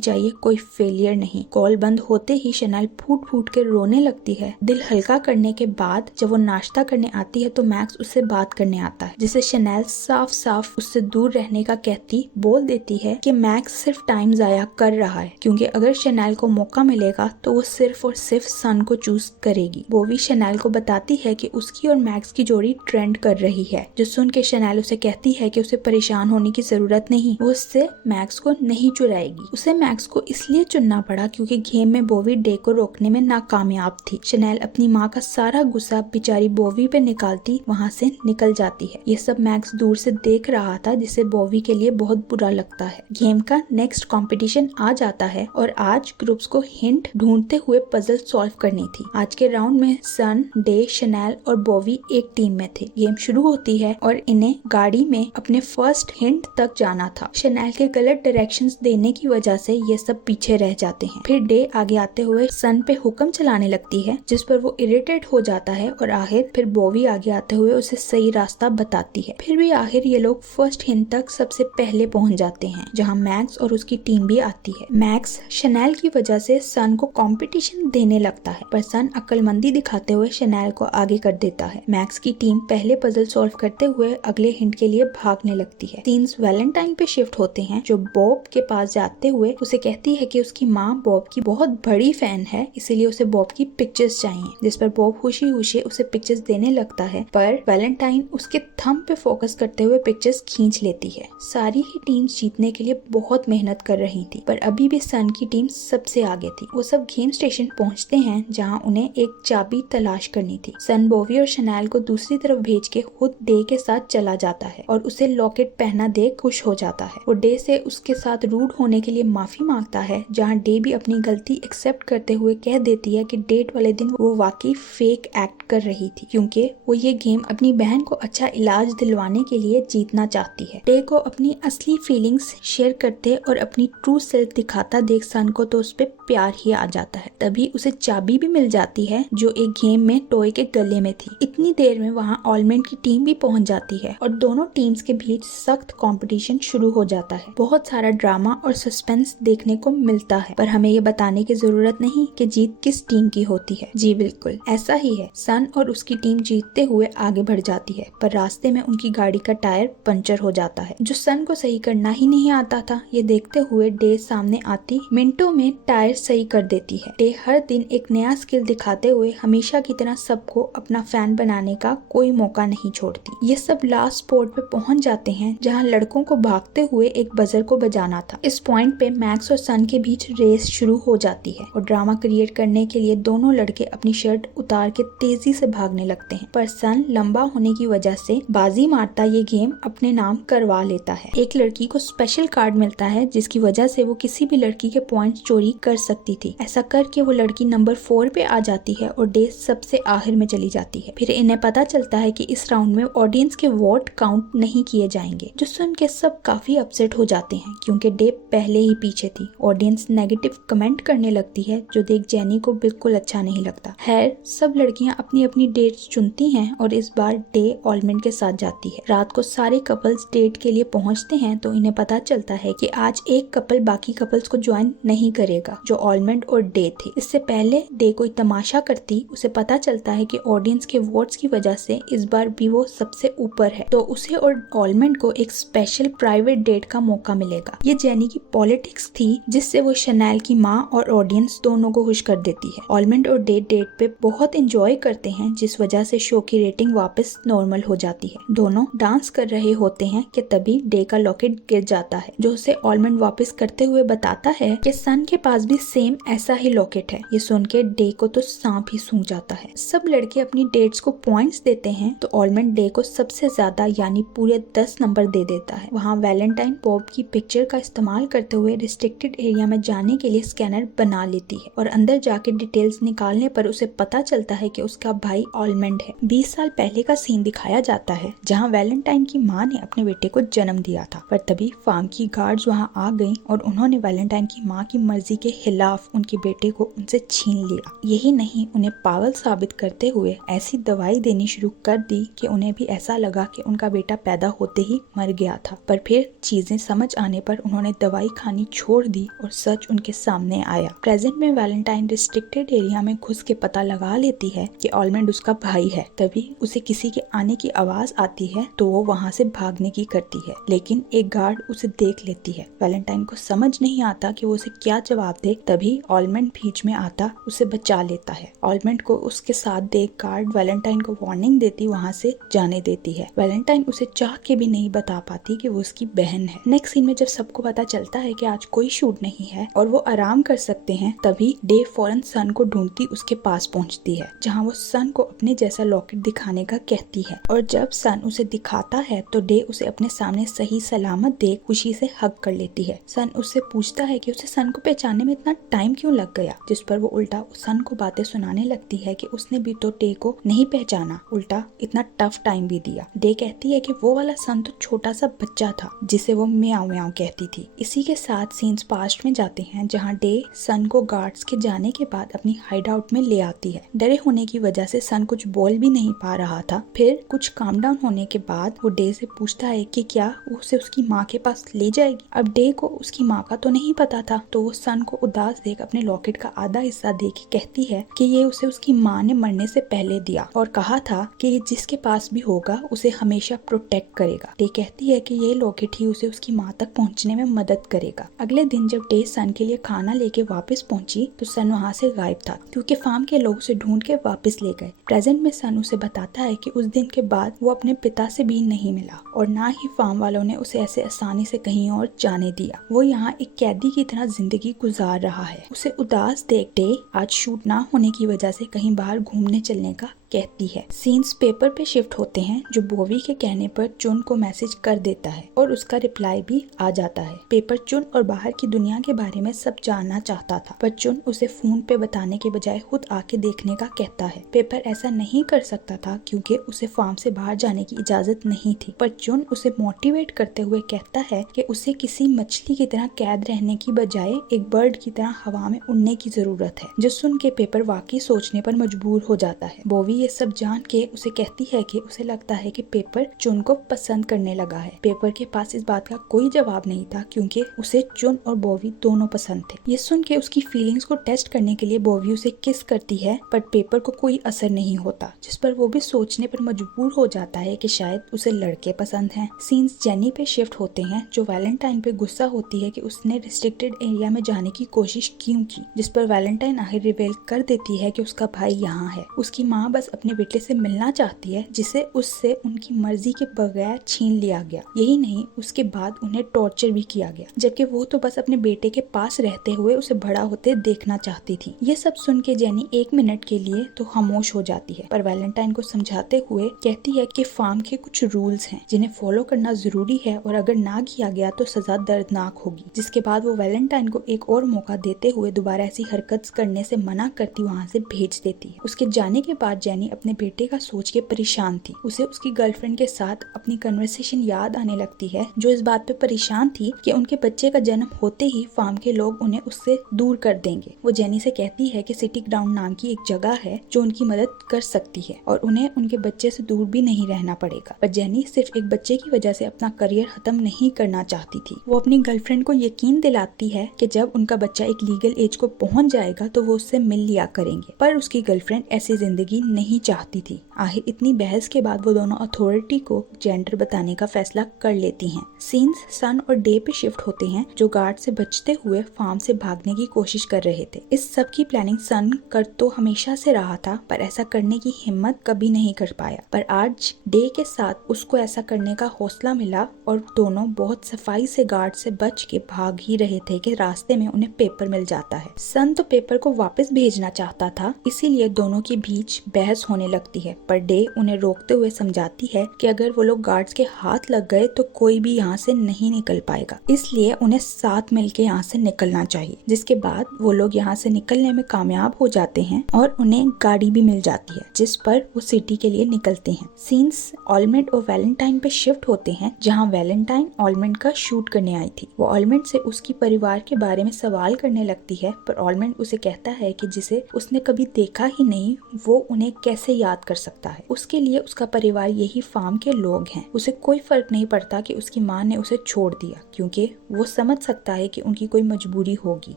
चाहिए, कोई फेलियर नहीं। कॉल बंद होते ही शनाल फूट फूट के रोने लगती है। दिल हल्का करने के बाद जब वो नाश्ता करने आती है तो मैक्स उससे बात करने आता है, जिसे शनाल साफ साफ उससे दूर रहने का कहती बोल देती है कि मैक्स सिर्फ टाइम जाया कर रहा है क्योंकि अगर शनाल को मौका मिलेगा तो वो सिर्फ और सिर्फ सन को चूज करेगी। बोवी शनाल को बताती है कि उसकी और मैक्स की जोड़ी ट्रेंड कर रही है, जो सुन के शनाल उसे कहती है कि उसे परेशान होने की जरूरत नहीं, वो उससे मैक्स को नहीं चुराएगी। उसे मैक्स को इसलिए चुनना पड़ा क्योंकि गेम में बोवी डे को रोकने में नाकामयाब थी। शनाल अपनी माँ का सारा गुस्सा बेचारी बोवी पे निकालती वहाँ से निकल जाती है। ये सब मैक्स दूर से देख रहा था, जिसे बोवी के लिए बहुत बुरा लगता है। गेम का नेक्स्ट कंपटीशन आ जाता है और आज ग्रुप्स को हिंट ढूंढते हुए पजल सॉल्व करनी थी। आज के राउंड में सन, डे, शनाल और बोवी एक टीम में थे। गेम शुरू होती है और इन्हें गाड़ी में अपने फर्स्ट हिंट तक जाना था। शनाल के गलत डायरेक्शंस देने की वजह से ये सब पीछे रह जाते हैं। फिर डे आगे आते हुए सन पे हुक्म चलाने लगती है, जिस पर वो इरिटेट हो जाता है और आखिर फिर बोवी आगे आते हुए उसे सही रास्ता बताती है। फिर भी आखिर ये लोग फर्स्ट हिंट तक सबसे पहले पहुंच जाते हैं, जहां मैक्स और उसकी टीम भी आती है। मैक्स शनाल की वजह से सन को कंपटीशन देने लगता है, पर सन अक्लमंदी दिखाते हुए शनाल को आगे कर देता है। मैक्स की टीम पहले पजल सॉल्व करते हुए अगले हिंट के लिए भागने लगती है। सीन्स वैलेंटाइन पे शिफ्ट होते हैं, जो बॉब के पास जाते हुए उसे कहती है कि उसकी माँ बॉब की बहुत बड़ी फैन है, इसीलिए उसे बॉब की पिक्चर्स चाहिए, जिस पर बॉब खुशी खुशी उसे पिक्चर्स देने लगता है, पर वैलेंटाइन उसके थंब पे फोकस करते हुए पिक्चर्स खींच लेती है। सारी ही टीम्स जीतने के लिए बहुत मेहनत कर रही थी, पर अभी भी सन की टीम सबसे आगे थी। वो सब गेम स्टेशन पहुंचते हैं, जहां उन्हें एक चाबी तलाश करनी थी। सन बोवी और शनाल को दूसरी तरफ भेज के खुद डे के साथ चला जाता है और उसे लॉकेट पहना देख खुश हो जाता है। वो डे से उसके साथ रूड होने के लिए माफी मांगता है, जहां डे भी अपनी गलती एक्सेप्ट करते हुए कह देती है कि डेट वाले दिन वो वाकई फेक एक्ट कर रही थी, क्योंकि वो ये गेम अपनी बहन को अच्छा इलाज दिलवाने के लिए जीतना चाहती है। डे को अपनी असली फीलिंग्स शेयर करते और अपनी ट्रू सेल्फ दिखाता देख सन को तो उस पे प्यार ही आ जाता है। तभी उसे चाबी भी मिल जाती है, जो एक गेम में टॉय के गले में थी। इतनी देर में वहाँ ऑलमैंड की टीम भी पहुंच जाती है और दोनों टीम्स के बीच सख्त कंपटीशन शुरू हो जाता है। बहुत सारा ड्रामा और सस्पेंस देखने को मिलता है, पर हमें ये बताने की जरूरत नहीं कि जीत किस टीम की होती है। जी बिल्कुल ऐसा ही है। सन और उसकी टीम जीतते हुए आगे बढ़ जाती है, पर रास्ते में उनकी गाड़ी का टायर पंचर हो जाता है, जो सन को सही करना ही नहीं आता था। ये देखते हुए डे सामने आती मिनटों में टायर सही कर देती है। डे हर दिन एक नया स्किल दिखाते हुए हमेशा की तरह सबको अपना फैन बनाने का कोई मौका नहीं छोड़ती। ये सब लास्ट स्पॉट पे पहुंच जाते हैं, जहां लड़कों को भागते हुए एक बजर को बजाना था। इस पॉइंट पे मैक्स और सन के बीच रेस शुरू हो जाती है और ड्रामा क्रिएट करने के लिए दोनों लड़के अपनी शर्ट उतार के तेजी से भागने लगते हैं, पर सन लंबा होने की वजह से बाजी मारता ये गेम अपने नाम करवा लेता है। एक लड़की को स्पेशल कार्ड मिलता है, जिसकी वजह से वो किसी भी लड़की के पॉइंट्स चोरी कर सकती थी। ऐसा करके वो लड़की नंबर 4 पे आ जाती है और डे सबसे आखिर में चली जाती है। फिर इन्हें पता चलता है कि इस राउंड में ऑडियंस के वोट काउंट नहीं किए जाएंगे, जो सुन के सब काफी अपसेट हो जाते हैं, क्योंकि डे पहले ही पीछे थी। ऑडियंस नेगेटिव कमेंट करने लगती है, जो देख जेनी को बिल्कुल अच्छा नहीं लगता। खैर सब लड़कियां अपनी अपनी डेट्स चुनती हैं और इस बार डे ऑलमैंड के साथ जाती है। रात को सारे कपल्स डेट के लिए पहुंचते हैं, तो इन्हें पता चलता है कि आज एक कपल बाकी कपल्स को ज्वाइन नहीं करेगा, जो ऑलमैंड और डे थे। इससे पहले डे कोई तमाशा करती उसे पता चलता है कि ऑडियंस के वोट्स की वजह से इस बार भी वो सबसे ऊपर है, तो उसे और ऑलमैंड को एक स्पेशल प्राइवेट डेट का मौका मिलेगा। ये जेनी की पॉलिटिक्स थी, जिससे वो शनाल की माँ और ऑडियंस दोनों को खुश कर देती है। ऑलमैंड और डे डेट पे बहुत एंजॉय करते हैं, जिस वजह से शो की रेटिंग वापस नॉर्मल हो जाती है। दोनों डांस कर रहे होते हैं कि तभी डे का लॉकेट गिर जाता है, जो उसे ऑलमैंड वापस करते हुए बताता है कि सन के पास भी सेम ऐसा ही लॉकेट है। ये सुन के डे को तो सांप ही सूंघ जाता है। सब लड़के अपनी डेट्स को पॉइंट्स देते हैं, तो ऑलमैंड डे को सबसे ज्यादा यानी पूरे 10 नंबर दे देता है। वहाँ वैलेंटाइन बॉब की पिक्चर का इस्तेमाल करते हुए रिस्ट्रिक्टेड एरिया में जाने के लिए स्कैनर बना लेती है और अंदर जाके डिटेल्स निकालने पर उसे पता चलता है कि उसका भाई ऑलमैंड है। 20 साल पहले का सीन दिखाया जाता है, जहाँ वैलेंटाइन की माँ ने अपने बेटे को जन्म दिया था, पर तभी फार्म की गार्ड्स वहाँ आ गई और उन्होंने वैलेंटाइन की माँ की मर्जी के खिलाफ उनके बेटे को उनसे छीन लिया। यही नहीं, उन्हें पागल साबित करते हुए ऐसी दवाई देनी शुरू कर दी कि उन्हें भी ऐसा लगा कि उनका बेटा पैदा होते ही मर गया था। पर फिर चीजें समझ आने पर उन्होंने दवाई खानी छोड़ दी और सच उनके सामने आया। प्रेजेंट में वैलेंटाइन रिस्ट्रिक्टेड एरिया में घुस के पता लगा लेती है कि ऑलमंड उसका भाई है। तभी उसे किसी के आने की आवाज आती है तो वो वहाँ से भागने की करती है, लेकिन एक गार्ड उसे देख लेती है। वैलेंटाइन को समझ नहीं आता कि वो उसे क्या जवाब दे। तभी ऑलमंड बीच में आता उसे बचा लेता है। ऑलमंड को उसके साथ देख गार्ड वैलेंटाइन को वार्निंग देती वहाँ से जाने देती है। वैलेंटाइन उसे चाह के भी नहीं बता पाती कि वो उसकी बहन है। नेक्स्ट सीन में जब सबको पता चलता है कि आज कोई शूट नहीं है और वो आराम कर सकते हैं, तभी डे फौरन सन को ढूंढती उसके पास पहुंचती है, जहां वो सन को अपने जैसा लॉकेट दिखाने का कहती है। और जब सन उसे दिखाता है तो डे उसे अपने सामने सही सलामत देख खुशी से हग कर लेती है। सन उससे पूछता है कि उसे सन को पहचानने में इतना टाइम क्यों लग गया, जिस पर वो उल्टा सन को बातें सुनाने लगती है कि उसने भी तो डे को नहीं पहचाना, उल्टा इतना टफ टाइम भी दिया। डे कहती है कि वो वाला सन तो छोटा सा बच्चा था जिसे वो म्याऊ म्याऊ कहती थी। इसी के साथ सीन्स पास्ट में जाते हैं, जहाँ डे सन को गार्ड्स के जाने के बाद अपनी हाइड आउट में ले आती है। डरे होने की वजह से सन कुछ बोल भी नहीं पा रहा था। फिर कुछ काम डाउन होने के बाद वो डे से पूछता है कि क्या वो उसे उसकी माँ के पास ले जाएगी। अब डे को उसकी माँ का तो नहीं पता था, तो वो सन को उदास देख अपने लॉकेट का आधा हिस्सा दे के कहती है कि ये उसे उसकी माँ ने मरने से पहले दिया और कहा था कि ये जिसके पास भी होगा उसे हमेशा प्रोटेक्ट करेगा। डे कहती है कि ये लॉकेट ही उसे उसकी माँ तक पहुँचने में मदद करेगा। अगले दिन जब डे सन के लिए खाना लेके वापस पहुंची तो सन वहाँ से गायब था, क्योंकि फार्म के लोग उसे ढूंढ के वापस ले गए। प्रेजेंट में सन उसे बताता है कि उस दिन के बाद वो अपने पिता से भी नहीं मिला और ना ही फार्म वालों ने उसे ऐसे आसानी से कहीं और जाने दिया। वो यहाँ एक कैदी की तरह जिंदगी गुजार रहा है। उसे उदास देख डे आज शूट ना होने की वजह से कहीं बाहर घूमने चलने का कहती है। सीन्स पेपर पे शिफ्ट होते हैं, जो बोवी के कहने पर चुन को मैसेज कर देता है और उसका रिप्लाई भी आ जाता है। पेपर चुन और बाहर की दुनिया के बारे में सब जानना चाहता था, पर चुन उसे फोन पे बताने के बजाय खुद आके देखने का कहता है। पेपर ऐसा नहीं कर सकता था क्योंकि उसे फार्म से बाहर जाने की इजाजत नहीं थी, पर चुन उसे मोटिवेट करते हुए कहता है कि उसे किसी मछली की तरह कैद रहने की बजाय एक बर्ड की तरह हवा में उड़ने की जरूरत है, जो सुन के पेपर वाकई सोचने पर मजबूर हो जाता है। बोवी ये सब जान के उसे कहती है कि उसे लगता है कि पेपर चुन को पसंद करने लगा है। पेपर के पास इस बात का कोई जवाब नहीं था क्योंकि उसे चुन और बोवी दोनों पसंद थे। ये सुन के उसकी फीलिंग्स को टेस्ट करने के लिए बोवी उसे किस करती है, पर पेपर को कोई असर नहीं होता, जिस पर वो भी सोचने पर मजबूर हो जाता है कि शायद उसे लड़के पसंद हैं। सीन्स जेनी पे शिफ्ट होते हैं, जो वैलेंटाइन पे गुस्सा होती है कि उसने रिस्ट्रिक्टेड एरिया में जाने की कोशिश क्यों की, जिस पर वैलेंटाइन आखिर रिवेल कर देती है कि उसका भाई यहाँ है। उसकी माँ बस अपने बेटे से मिलना चाहती है, जिसे उससे उनकी मर्जी के बगैर छीन लिया गया। यही नहीं, उसके बाद उन्हें टॉर्चर भी किया गया, जबकि वो तो बस अपने बेटे के पास रहते हुए उसे बड़ा होते देखना चाहती थी। ये सब सुन के जेनी एक मिनट के लिए तो खामोश हो जाती है, पर वैलेंटाइन को समझाते हुए कहती है कि फार्म के कुछ रूल्स हैं जिन्हें फॉलो करना जरूरी है और अगर ना किया गया तो सजा दर्दनाक होगी। जिसके बाद वो वैलेंटाइन को एक और मौका देते हुए दोबारा ऐसी हरकत करने से मना करती वहाँ से भेज देती है। उसके जाने के बाद जेनी अपने बेटे का सोच के परेशान थी। उसे उसकी गर्लफ्रेंड के साथ अपनी कन्वर्सेशन याद आने लगती है, जो इस बात पे परेशान थी कि उनके बच्चे का जन्म होते ही फार्म के लोग उन्हें उससे दूर कर देंगे। वो जेनी से कहती है कि सिटी ग्राउंड नाम की एक जगह है जो उनकी मदद कर सकती है और उन्हें उनके बच्चे से दूर भी नहीं रहना पड़ेगा। पर जेनी सिर्फ एक बच्चे की वजह से अपना करियर खत्म नहीं करना चाहती थी। वो अपनी गर्लफ्रेंड को यकीन दिलाती है कि जब उनका बच्चा एक लीगल एज को पहुंच जाएगा तो वो उससे मिल लिया करेंगे, पर उसकी गर्लफ्रेंड ऐसी जिंदगी नहीं चाहती थी। आखिर इतनी बहस के बाद वो दोनों अथॉरिटी को जेंडर बताने का फैसला कर लेती हैं। सीन्स सन और डे पे शिफ्ट होते हैं, जो गार्ड से बचते हुए फार्म से भागने की कोशिश कर रहे थे। इस सब की प्लानिंग सन कर तो हमेशा से रहा था, पर ऐसा करने की हिम्मत कभी नहीं कर पाया। पर आज डे के साथ उसको ऐसा करने का हौसला मिला और दोनों बहुत सफाई से गार्ड से बच के भाग ही रहे थे कि रास्ते में उन्हें पेपर मिल जाता है। सन तो पेपर को वापस भेजना चाहता था, इसीलिए दोनों के बीच बहस बहस होने लगती है, पर डे उन्हें रोकते हुए समझाती है कि अगर वो लोग गार्ड्स के हाथ लग गए तो कोई भी यहाँ से नहीं निकल पाएगा, इसलिए उन्हें साथ मिलकर यहाँ से निकलना चाहिए। जिसके बाद वो लोग यहाँ से निकलने में कामयाब हो जाते हैं और उन्हें गाड़ी भी मिल जाती है, जिस पर वो सिटी के लिए निकलते हैं। सीन्स ऑलमेंट और वैलेंटाइन पे शिफ्ट होते हैं, जहाँ वैलेंटाइन ऑलमेंट का शूट करने आई थी। वो ऑलमेंट से उसकी परिवार के बारे में सवाल करने लगती है, पर ऑलमेंट उसे कहता है कि जिसे उसने कभी देखा ही नहीं वो उन्हें कैसे याद कर सकता है। उसके लिए उसका परिवार यही फार्म के लोग हैं। उसे कोई फर्क नहीं पड़ता कि उसकी माँ ने उसे छोड़ दिया, क्योंकि वो समझ सकता है कि उनकी कोई मजबूरी होगी।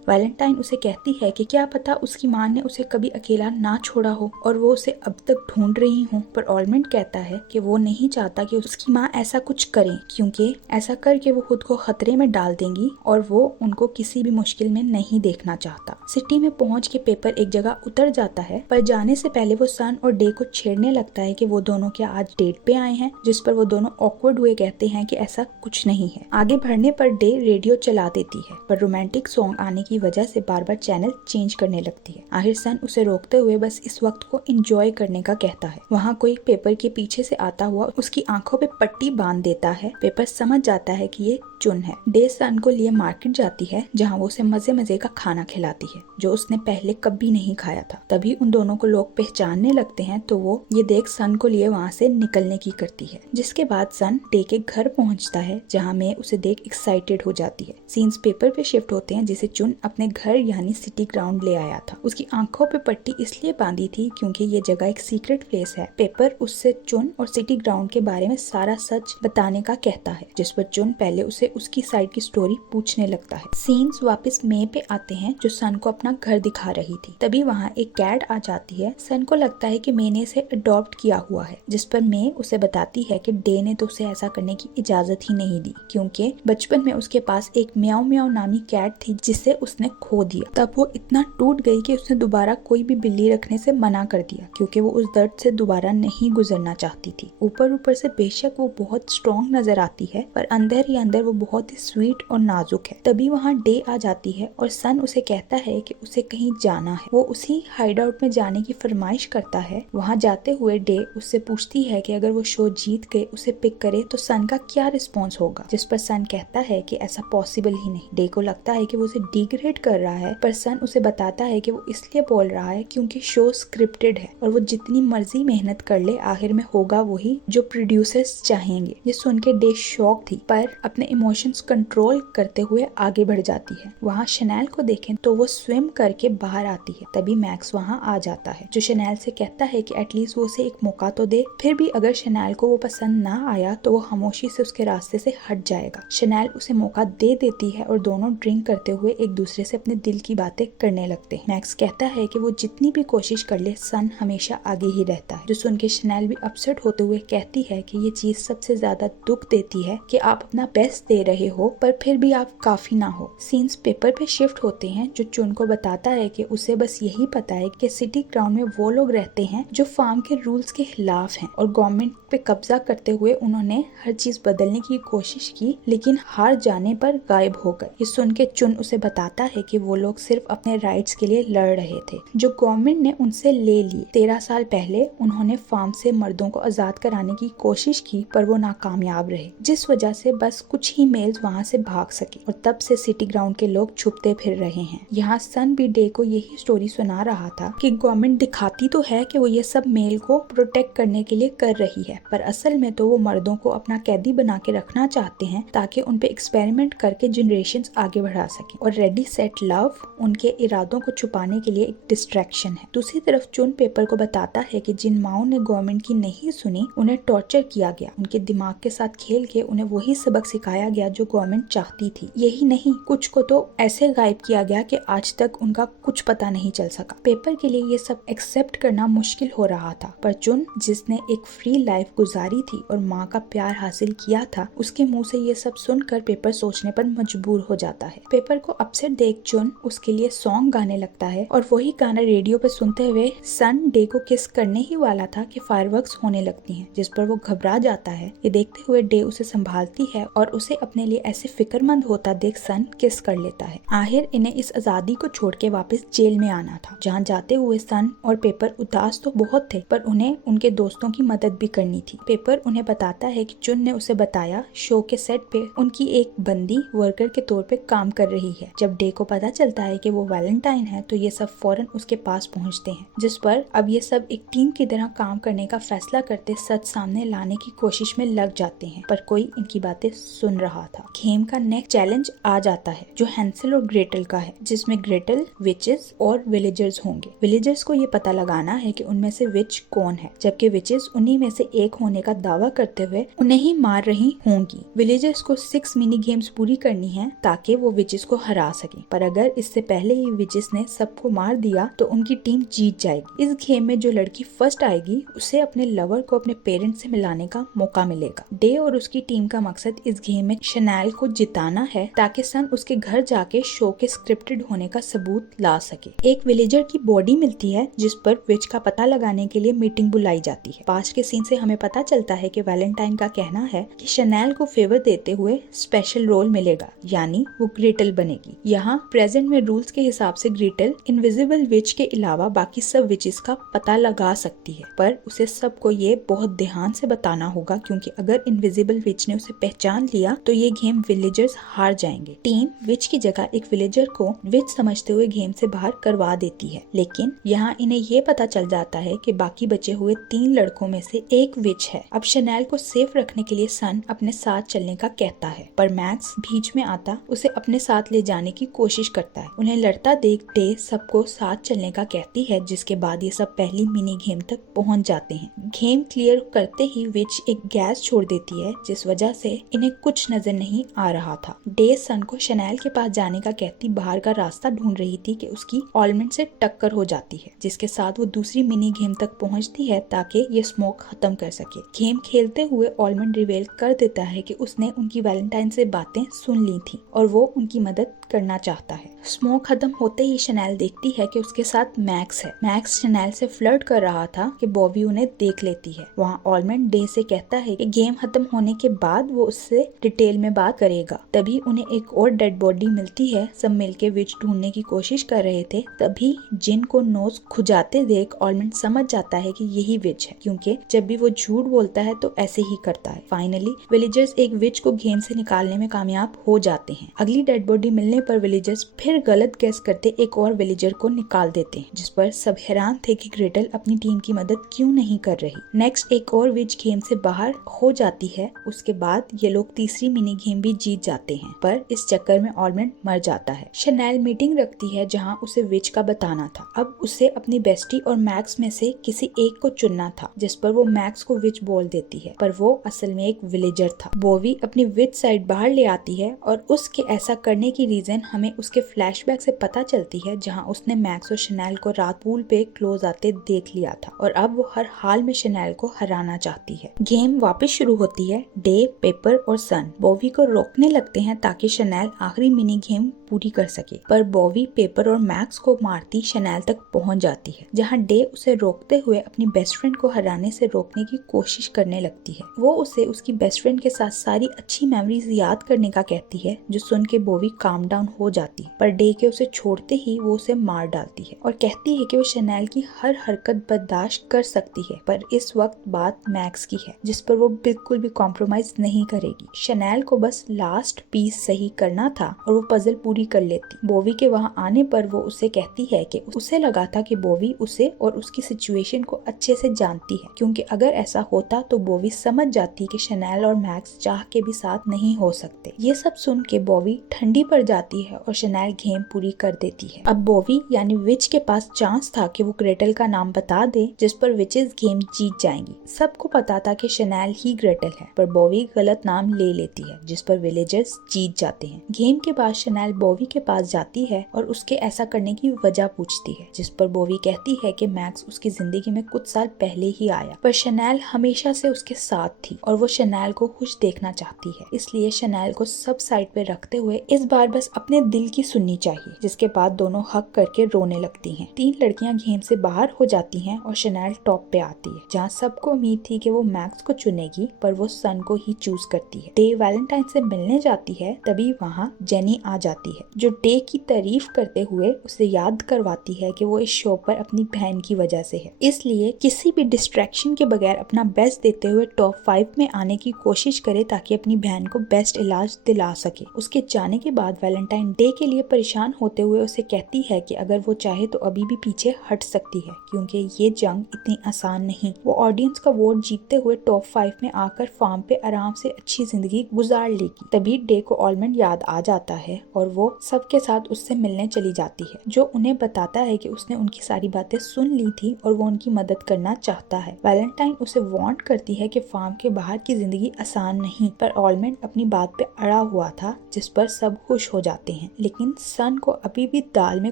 वैलेंटाइन उसे कहती है कि क्या पता उसकी माँ ने उसे कभी अकेला ना छोड़ा हो और वो उसे अब तक ढूंढ रही हो। पर ऑलमेंट कहता है कि वो नहीं चाहता कि उसकी माँ ऐसा कुछ करे, क्योंकि ऐसा करके वो खुद को खतरे में डाल देंगी और वो उनको किसी भी मुश्किल में नहीं देखना चाहता। सिटी में पहुंच के पेपर एक जगह उतर जाता है, पर जाने से पहले वो सन और डे को छेड़ने लगता है कि वो दोनों क्या आज डेट पे आए हैं, जिस पर वो दोनों ऑकवर्ड हुए कहते हैं कि ऐसा कुछ नहीं है। आगे बढ़ने पर डे रेडियो चला देती है, पर रोमांटिक सॉन्ग आने की वजह से बार बार चैनल चेंज करने लगती है। आखिर सन उसे रोकते हुए बस इस वक्त को एंजॉय करने का कहता है। वहाँ कोई पेपर के पीछे से आता हुआ उसकी आंखों पे पट्टी बांध देता है। पेपर समझ जाता है कि ये चुन है। डे सन को लिए मार्केट जाती है, जहाँ वो उसे मजे मजे का खाना खिलाती है जो उसने पहले कभी नहीं खाया था। तभी उन दोनों को लोग पहचानने लगते हैं, तो वो ये देख सन को लिए वहाँ से निकलने की करती है। जिसके बाद सन डे के घर पहुँचता है, जहाँ मैं उसे देख एक्साइटेड हो जाती है। सीन्स पेपर पे शिफ्ट होते हैं, जिसे चुन अपने घर यानी सिटी ग्राउंड ले आया था। उसकी आंखों पे पट्टी इसलिए बांधी थी क्योंकि ये जगह एक सीक्रेट प्लेस है। पेपर उससे चुन और सिटी ग्राउंड के बारे में सारा सच बताने का कहता है, जिस पर चुन पहले उसे उसकी साइड की स्टोरी पूछने लगता है। सीन्स वापस मे पे आते हैं, जो सन को अपना घर दिखा रही थी। तभी वहाँ एक कैट आ जाती है। सन को लगता है कि मे ने इसे अडॉप्ट किया हुआ है, जिस पर मे उसे बताती है कि डे ने तो उसे ऐसा करने की इजाजत ही नहीं दी, क्योंकि बचपन में उसके पास एक म्याऊ म्याऊ नामी कैट थी जिसे उसने खो दिया। तब वो इतना टूट गई कि उसने दोबारा कोई भी बिल्ली रखने से मना कर दिया, क्योंकि वो उस दर्द से दोबारा नहीं गुजरना चाहती थी। ऊपर से बेशक वो बहुत स्ट्रॉन्ग नजर आती है, पर अंदर ही अंदर वो बहुत ही स्वीट और नाजुक है। तभी वहाँ डे आ जाती है और सन उसे कहता है कि उसे कहीं जाना है। वो उसी हाइड आउट में जाने की फरमाइश करता है। वहाँ जाते हुए डे उससे पूछती है कि अगर वो शो जीत के उसे पिक करे तो सन का क्या रिस्पॉन्स होगा, जिस पर सन कहता है कि ऐसा पॉसिबल ही नहीं। डे को लगता है कि वो उसे डिग्रेड कर रहा है, पर सन उसे बताता है कि वो इसलिए बोल रहा है क्योंकि शो स्क्रिप्टेड है और वो जितनी मर्जी मेहनत कर ले आखिर में होगा वही जो प्रोड्यूसर्स चाहेंगे। ये सुन के डे शॉक थी, पर अपने इमोशंस कंट्रोल करते हुए आगे बढ़ जाती है। वहाँ शनैल को देखें तो वो स्विम करके बाहर आती है। तभी मैक्स वहाँ आ जाता है, जो शनैल से कहता है कि एटलीस्ट वो उसे एक मौका तो दे। फिर भी अगर शनैल को वो पसंद ना आया तो वो खामोशी से उसके रास्ते से हट जाएगा। शनैल उसे मौका दे देती है और दोनों ड्रिंक करते हुए एक दूसरे से अपने दिल की बातें करने लगते हैं। मैक्स कहता है कि वो जितनी भी कोशिश कर ले सन हमेशा आगे ही रहता है, जो सुन के शनैल भी अपसेट होते हुए कहती है कि ये चीज सबसे ज्यादा दुख देती है कि आप अपना बेस्ट दे रहे हो पर फिर भी आप काफी ना हो। सीन्स पेपर पे शिफ्ट होते हैं, जो चुन को बताता है कि उसे बस यही पता है कि सिटी ग्राउंड में वो लोग रहते हैं जो फार्म के रूल्स के खिलाफ हैं और गवर्नमेंट पे कब्जा करते हुए उन्होंने हर चीज बदलने की कोशिश की, लेकिन हार जाने पर गायब हो गए। ये सुन के चुन उसे बताता है कि वो लोग सिर्फ अपने राइट्स के लिए लड़ रहे थे, जो गवर्नमेंट ने उनसे ले लिए। 13 साल पहले उन्होंने फार्म से मर्दों को आजाद कराने की कोशिश की, पर वो नाकामयाब रहे, जिस वजह से बस कुछ ही मेल्स वहाँ से भाग सके और तब से सिटी ग्राउंड के लोग छुपते फिर रहे हैं। यहाँ सन भी डे को यही स्टोरी सुना रहा था कि गवर्नमेंट दिखाती तो है कि वो ये सब मेल को प्रोटेक्ट करने के लिए कर रही है, पर असल में तो वो मर्दों को अपना कैदी बना के रखना चाहते हैं ताकि उन पे एक्सपेरिमेंट करके जनरेशंस आगे बढ़ा सके। और रेडी सेट लव उनके इरादों को छुपाने के लिए एक डिस्ट्रैक्शन है। दूसरी तरफ चुन पेपर को बताता है कि जिन माओ ने गवर्नमेंट की नहीं सुनी उन्हें टॉर्चर किया गया, उनके दिमाग के साथ खेल के उन्हें वही सबक सिखाया गया जो गवर्नमेंट चाहती थी। यही नहीं, कुछ को तो ऐसे गायब किया गया कि आज तक उनका कुछ पता नहीं चल सका। पेपर के लिए ये सब एक्सेप्ट करना मुश्किल हो रहा था, पर चुन जिसने एक फ्री लाइफ गुजारी थी और माँ का प्यार हासिल किया था, उसके मुंह से ये सब सुनकर पेपर सोचने पर मजबूर हो जाता है। पेपर को अपसेट देख चुन उसके लिए सॉन्ग गाने लगता है और वही गाना रेडियो पे सुनते हुए सन डे को किस करने ही वाला था कि फायरवर्क्स होने लगती हैं, जिस पर वो घबरा जाता है। ये देखते हुए डे उसे संभालती है और उसे अपने लिए ऐसे फिक्रमंद होता देख सन किस कर लेता है। आखिर इन्हें इस आजादी को छोड़ के वापस जेल में आना था, जहाँ जाते हुए सन और पेपर उदास टास्क तो बहुत थे पर उन्हें उनके दोस्तों की मदद भी करनी थी। पेपर उन्हें बताता है कि जुन ने उसे बताया शो के सेट पे उनकी एक बंदी वर्कर के तौर पे काम कर रही है। जब डे को पता चलता है कि वो वैलेंटाइन है तो ये सब फौरन उसके पास पहुंचते हैं, जिस पर अब ये सब एक टीम की तरह काम करने का फैसला करते सच सामने लाने की कोशिश में लग जाते हैं, पर कोई इनकी बातें सुन रहा था। गेम का नेक्स्ट चैलेंज आ जाता है जो हैंसेल और ग्रेटल का है, जिसमें ग्रेटल विचेस और विलेजर्स होंगे। विलेजर्स को ये पता लगाना है कि उनमें से विच कौन है, जबकि विचेस उन्हीं में से एक होने का दावा करते हुए उन्हें ही मार रही होंगी। विलेजर्स को 6 मिनी गेम्स पूरी करनी है ताकि वो विचेस को हरा सके, पर अगर इससे पहले ही विचेस ने सबको मार दिया तो उनकी टीम जीत जाएगी। इस गेम में जो लड़की फर्स्ट आएगी उसे अपने लवर को अपने पेरेंट्स से मिलाने का मौका मिलेगा। डे और उसकी टीम का मकसद इस गेम में शनैल को जिताना है ताकि सन उसके घर जाके शो के स्क्रिप्टेड होने का सबूत ला सके। एक विलेजर की बॉडी मिलती है जिस पर विच का पता लगाने के लिए मीटिंग बुलाई जाती है। पास्ट के सीन से हमें पता चलता है कि वैलेंटाइन का कहना है कि शनैल को फेवर देते हुए स्पेशल रोल मिलेगा, यानी वो ग्रेटल बनेगी। यहाँ प्रेजेंट में रूल्स के हिसाब से ग्रेटल इनविजिबल विच के अलावा बाकी सब विचेस का पता लगा सकती है, पर उसे सबको ये बहुत ध्यान से बताना होगा क्योंकि अगर इनविजिबल विच ने उसे पहचान लिया तो ये गेम विलेजर्स हार जाएंगे। टीम विच की जगह एक विलेजर को विच समझते हुए गेम से बाहर करवा देती है, लेकिन यहाँ इन्हें ये पता चल जाता है कि बाकी बचे हुए 3 लड़कों में से एक विच है। अब शनैल को सेफ रखने के लिए सन अपने साथ चलने का कहता है, पर मैक्स बीच में आता उसे अपने साथ ले जाने की कोशिश करता है। उन्हें लड़ता देख डे सबको साथ चलने का कहती है, जिसके बाद ये सब पहली मिनी गेम तक पहुंच जाते हैं। गेम क्लियर करते ही विच एक गैस छोड़ देती है जिस वजह से इन्हें कुछ नजर नहीं आ रहा था। डे सन को शनैल के पास जाने का कहती बाहर का रास्ता ढूंढ रही थी कि उसकी ऑलमंड से टक्कर हो जाती है, जिसके साथ वो दूसरी मिनी गेम तक पहुंचती है ताकि ये स्मोक खत्म कर सके। गेम खेलते हुए ऑलमंड रिवेल कर देता है कि उसने उनकी वैलेंटाइन से बातें सुन ली थी और वो उनकी मदद करना चाहता है। स्मोक खत्म होते ही शनैल देखती है कि उसके साथ मैक्स है। मैक्स शनैल से फ्लर्ट कर रहा था कि बॉबी उन्हें देख लेती है। वहाँ ऑलमंड डे से कहता है कि गेम खत्म होने के बाद वो उससे डिटेल में बात करेगा। तभी उन्हें एक और डेड बॉडी मिलती है। सब मिलके विच ढूंढने की कोशिश कर रहे थे। तभी जिन को नोज खुजाते देख ऑलमंड समझ जाता है कि यही विच है, क्योंकि जब भी वो झूठ बोलता है तो ऐसे ही करता है। फाइनली विलेजर्स एक विच को गेम से निकालने में कामयाब हो जाते हैं। अगली डेड बॉडी मिलने पर विलेजर्स फिर गलत गैस करते एक और विलेजर को निकाल देते हैं, जिस पर सब हैरान थे कि ग्रेटल अपनी टीम की मदद क्यों नहीं कर रही। नेक्स्ट एक और विच गेम से बाहर हो जाती है। उसके बाद ये लोग तीसरी मिनी गेम भी जीत जाते हैं, पर इस चक्कर में ऑलमंड मर जाता है। शनैल मीटिंग रखती है जहाँ उसे विच का बताना था। अब उसे अपनी बेस्टी और मैक्स में से किसी एक को चुनना था, जिस पर वो मैक्स को विच बोल देती है, पर वो असल में एक विलेजर था। बॉबी अपनी विच साइड बाहर ले आती है और उसके ऐसा करने की रीजन हमें उसके फ्लैशबैक से पता चलती है, जहां उसने मैक्स और शनैल को रात पूल पे क्लोज आते देख लिया था और अब वो हर हाल में शनैल को हराना चाहती है। गेम वापस शुरू होती है। डे, पेपर और सन बॉबी को रोकने लगते हैं ताकि शनैल आखिरी मिनी गेम पूरी कर सके, पर बॉबी, पेपर और मैक्स को मारती शनैल तक पहुंच जाती है, जहां डे उसे रोकते हुए अपनी बेस्ट फ्रेंड को हराने से रोकने की कोशिश करने लगती है। वो उसे उसकी बेस्ट फ्रेंड के साथ सारी अच्छी मेमोरीज याद करने का कहती है, जो सुन के बॉबी काम डाउन हो जाती है, पर डे के उसे छोड़ते ही वो उसे मार डालती है और कहती है कि वो शनैल की हर हरकत बर्दाश्त कर सकती है, पर इस वक्त बात मैक्स की है, जिस पर वो बिल्कुल भी कॉम्प्रोमाइज नहीं करेगी। शनैल को बस लास्ट पीस सही करना था और वो पजल पूरी कर लेती। बॉबी के वहाँ आने पर वो उसे कहती है कि उसे लगा था कि बॉबी उसे और उसकी सिचुएशन को अच्छे से जानती है, क्योंकि अगर ऐसा होता तो बॉबी समझ जाती कि शनैल और मैक्स चाह के भी साथ नहीं हो सकते। ये सब सुन के बॉबी ठंडी पड़ जाती है और शनैल गेम पूरी कर देती है। अब बॉबी यानी विच के पास चांस था कि वो ग्रेटल का नाम बता दे, जिस पर विचेस गेम जीत जाएंगी। सबको पता था कि शनैल ही ग्रेटल है, पर बॉबी गलत नाम ले लेती है, जिस पर विलेजर्स जीत जाते हैं। गेम के बाद शनैल बॉबी के पास जाती है और उसके ऐसा करने की वजह पूछती है, जिस पर बॉबी कहती है कि मैक्स उसकी जिंदगी में कुछ साल पहले ही आया, पर शनैल हमेशा से उसके साथ थी और वो शनैल को खुश देखना चाहती है। इसलिए शनैल को सब साइड पे रखते हुए इस बार बस अपने दिल की सुननी चाहिए, जिसके बाद दोनों हक करके रोने लगती हैं। 3 लड़कियां गेम से बाहर हो जाती हैं और शनेल टॉप पे आती है, जहाँ सबको उम्मीद थी कि वो मैक्स को चुनेगी, पर वो सन को ही चूज करती है। डे वैलेंटाइन से मिलने जाती है, तभी वहाँ जेनी आ जाती है, जो डे की तारीफ करते हुए उसे याद करवाती है कि वो इस शो पर अपनी बहन की वजह से है, इसलिए किसी भी डिस्ट्रैक्शन के बगैर अपना बेस्ट देते हुए टॉप 5 में आने की कोशिश करे ताकि अपनी बहन को बेस्ट इलाज दिला सके। उसके जाने के बाद वैलेंटाइन डे के लिए परेशान होते हुए उसे कहती है कि अगर वो चाहे तो अभी भी पीछे हट सकती है, क्योंकि ये जंग इतनी आसान नहीं। वो ऑडियंस का वोट जीतते हुए टॉप 5 में आकर फार्म पे आराम से अच्छी जिंदगी गुजार लेगी। तभी डे को ऑलमंड याद आ जाता है और वो सबके साथ उससे मिलने चली जाती है, जो उन्हें बताता है कि उसने उनकी सारी बातें सुन ली थी और वो उनकी मदद करना चाहता है। वैलेंटाइन उसे वार्न करती है कि फार्म के बाहर की जिंदगी आसान नहीं, पर ऑलमंड अपनी बात पे अड़ा हुआ था, जिस पर सब खुश हो जाते हैं। लेकिन सन को अभी भी दाल में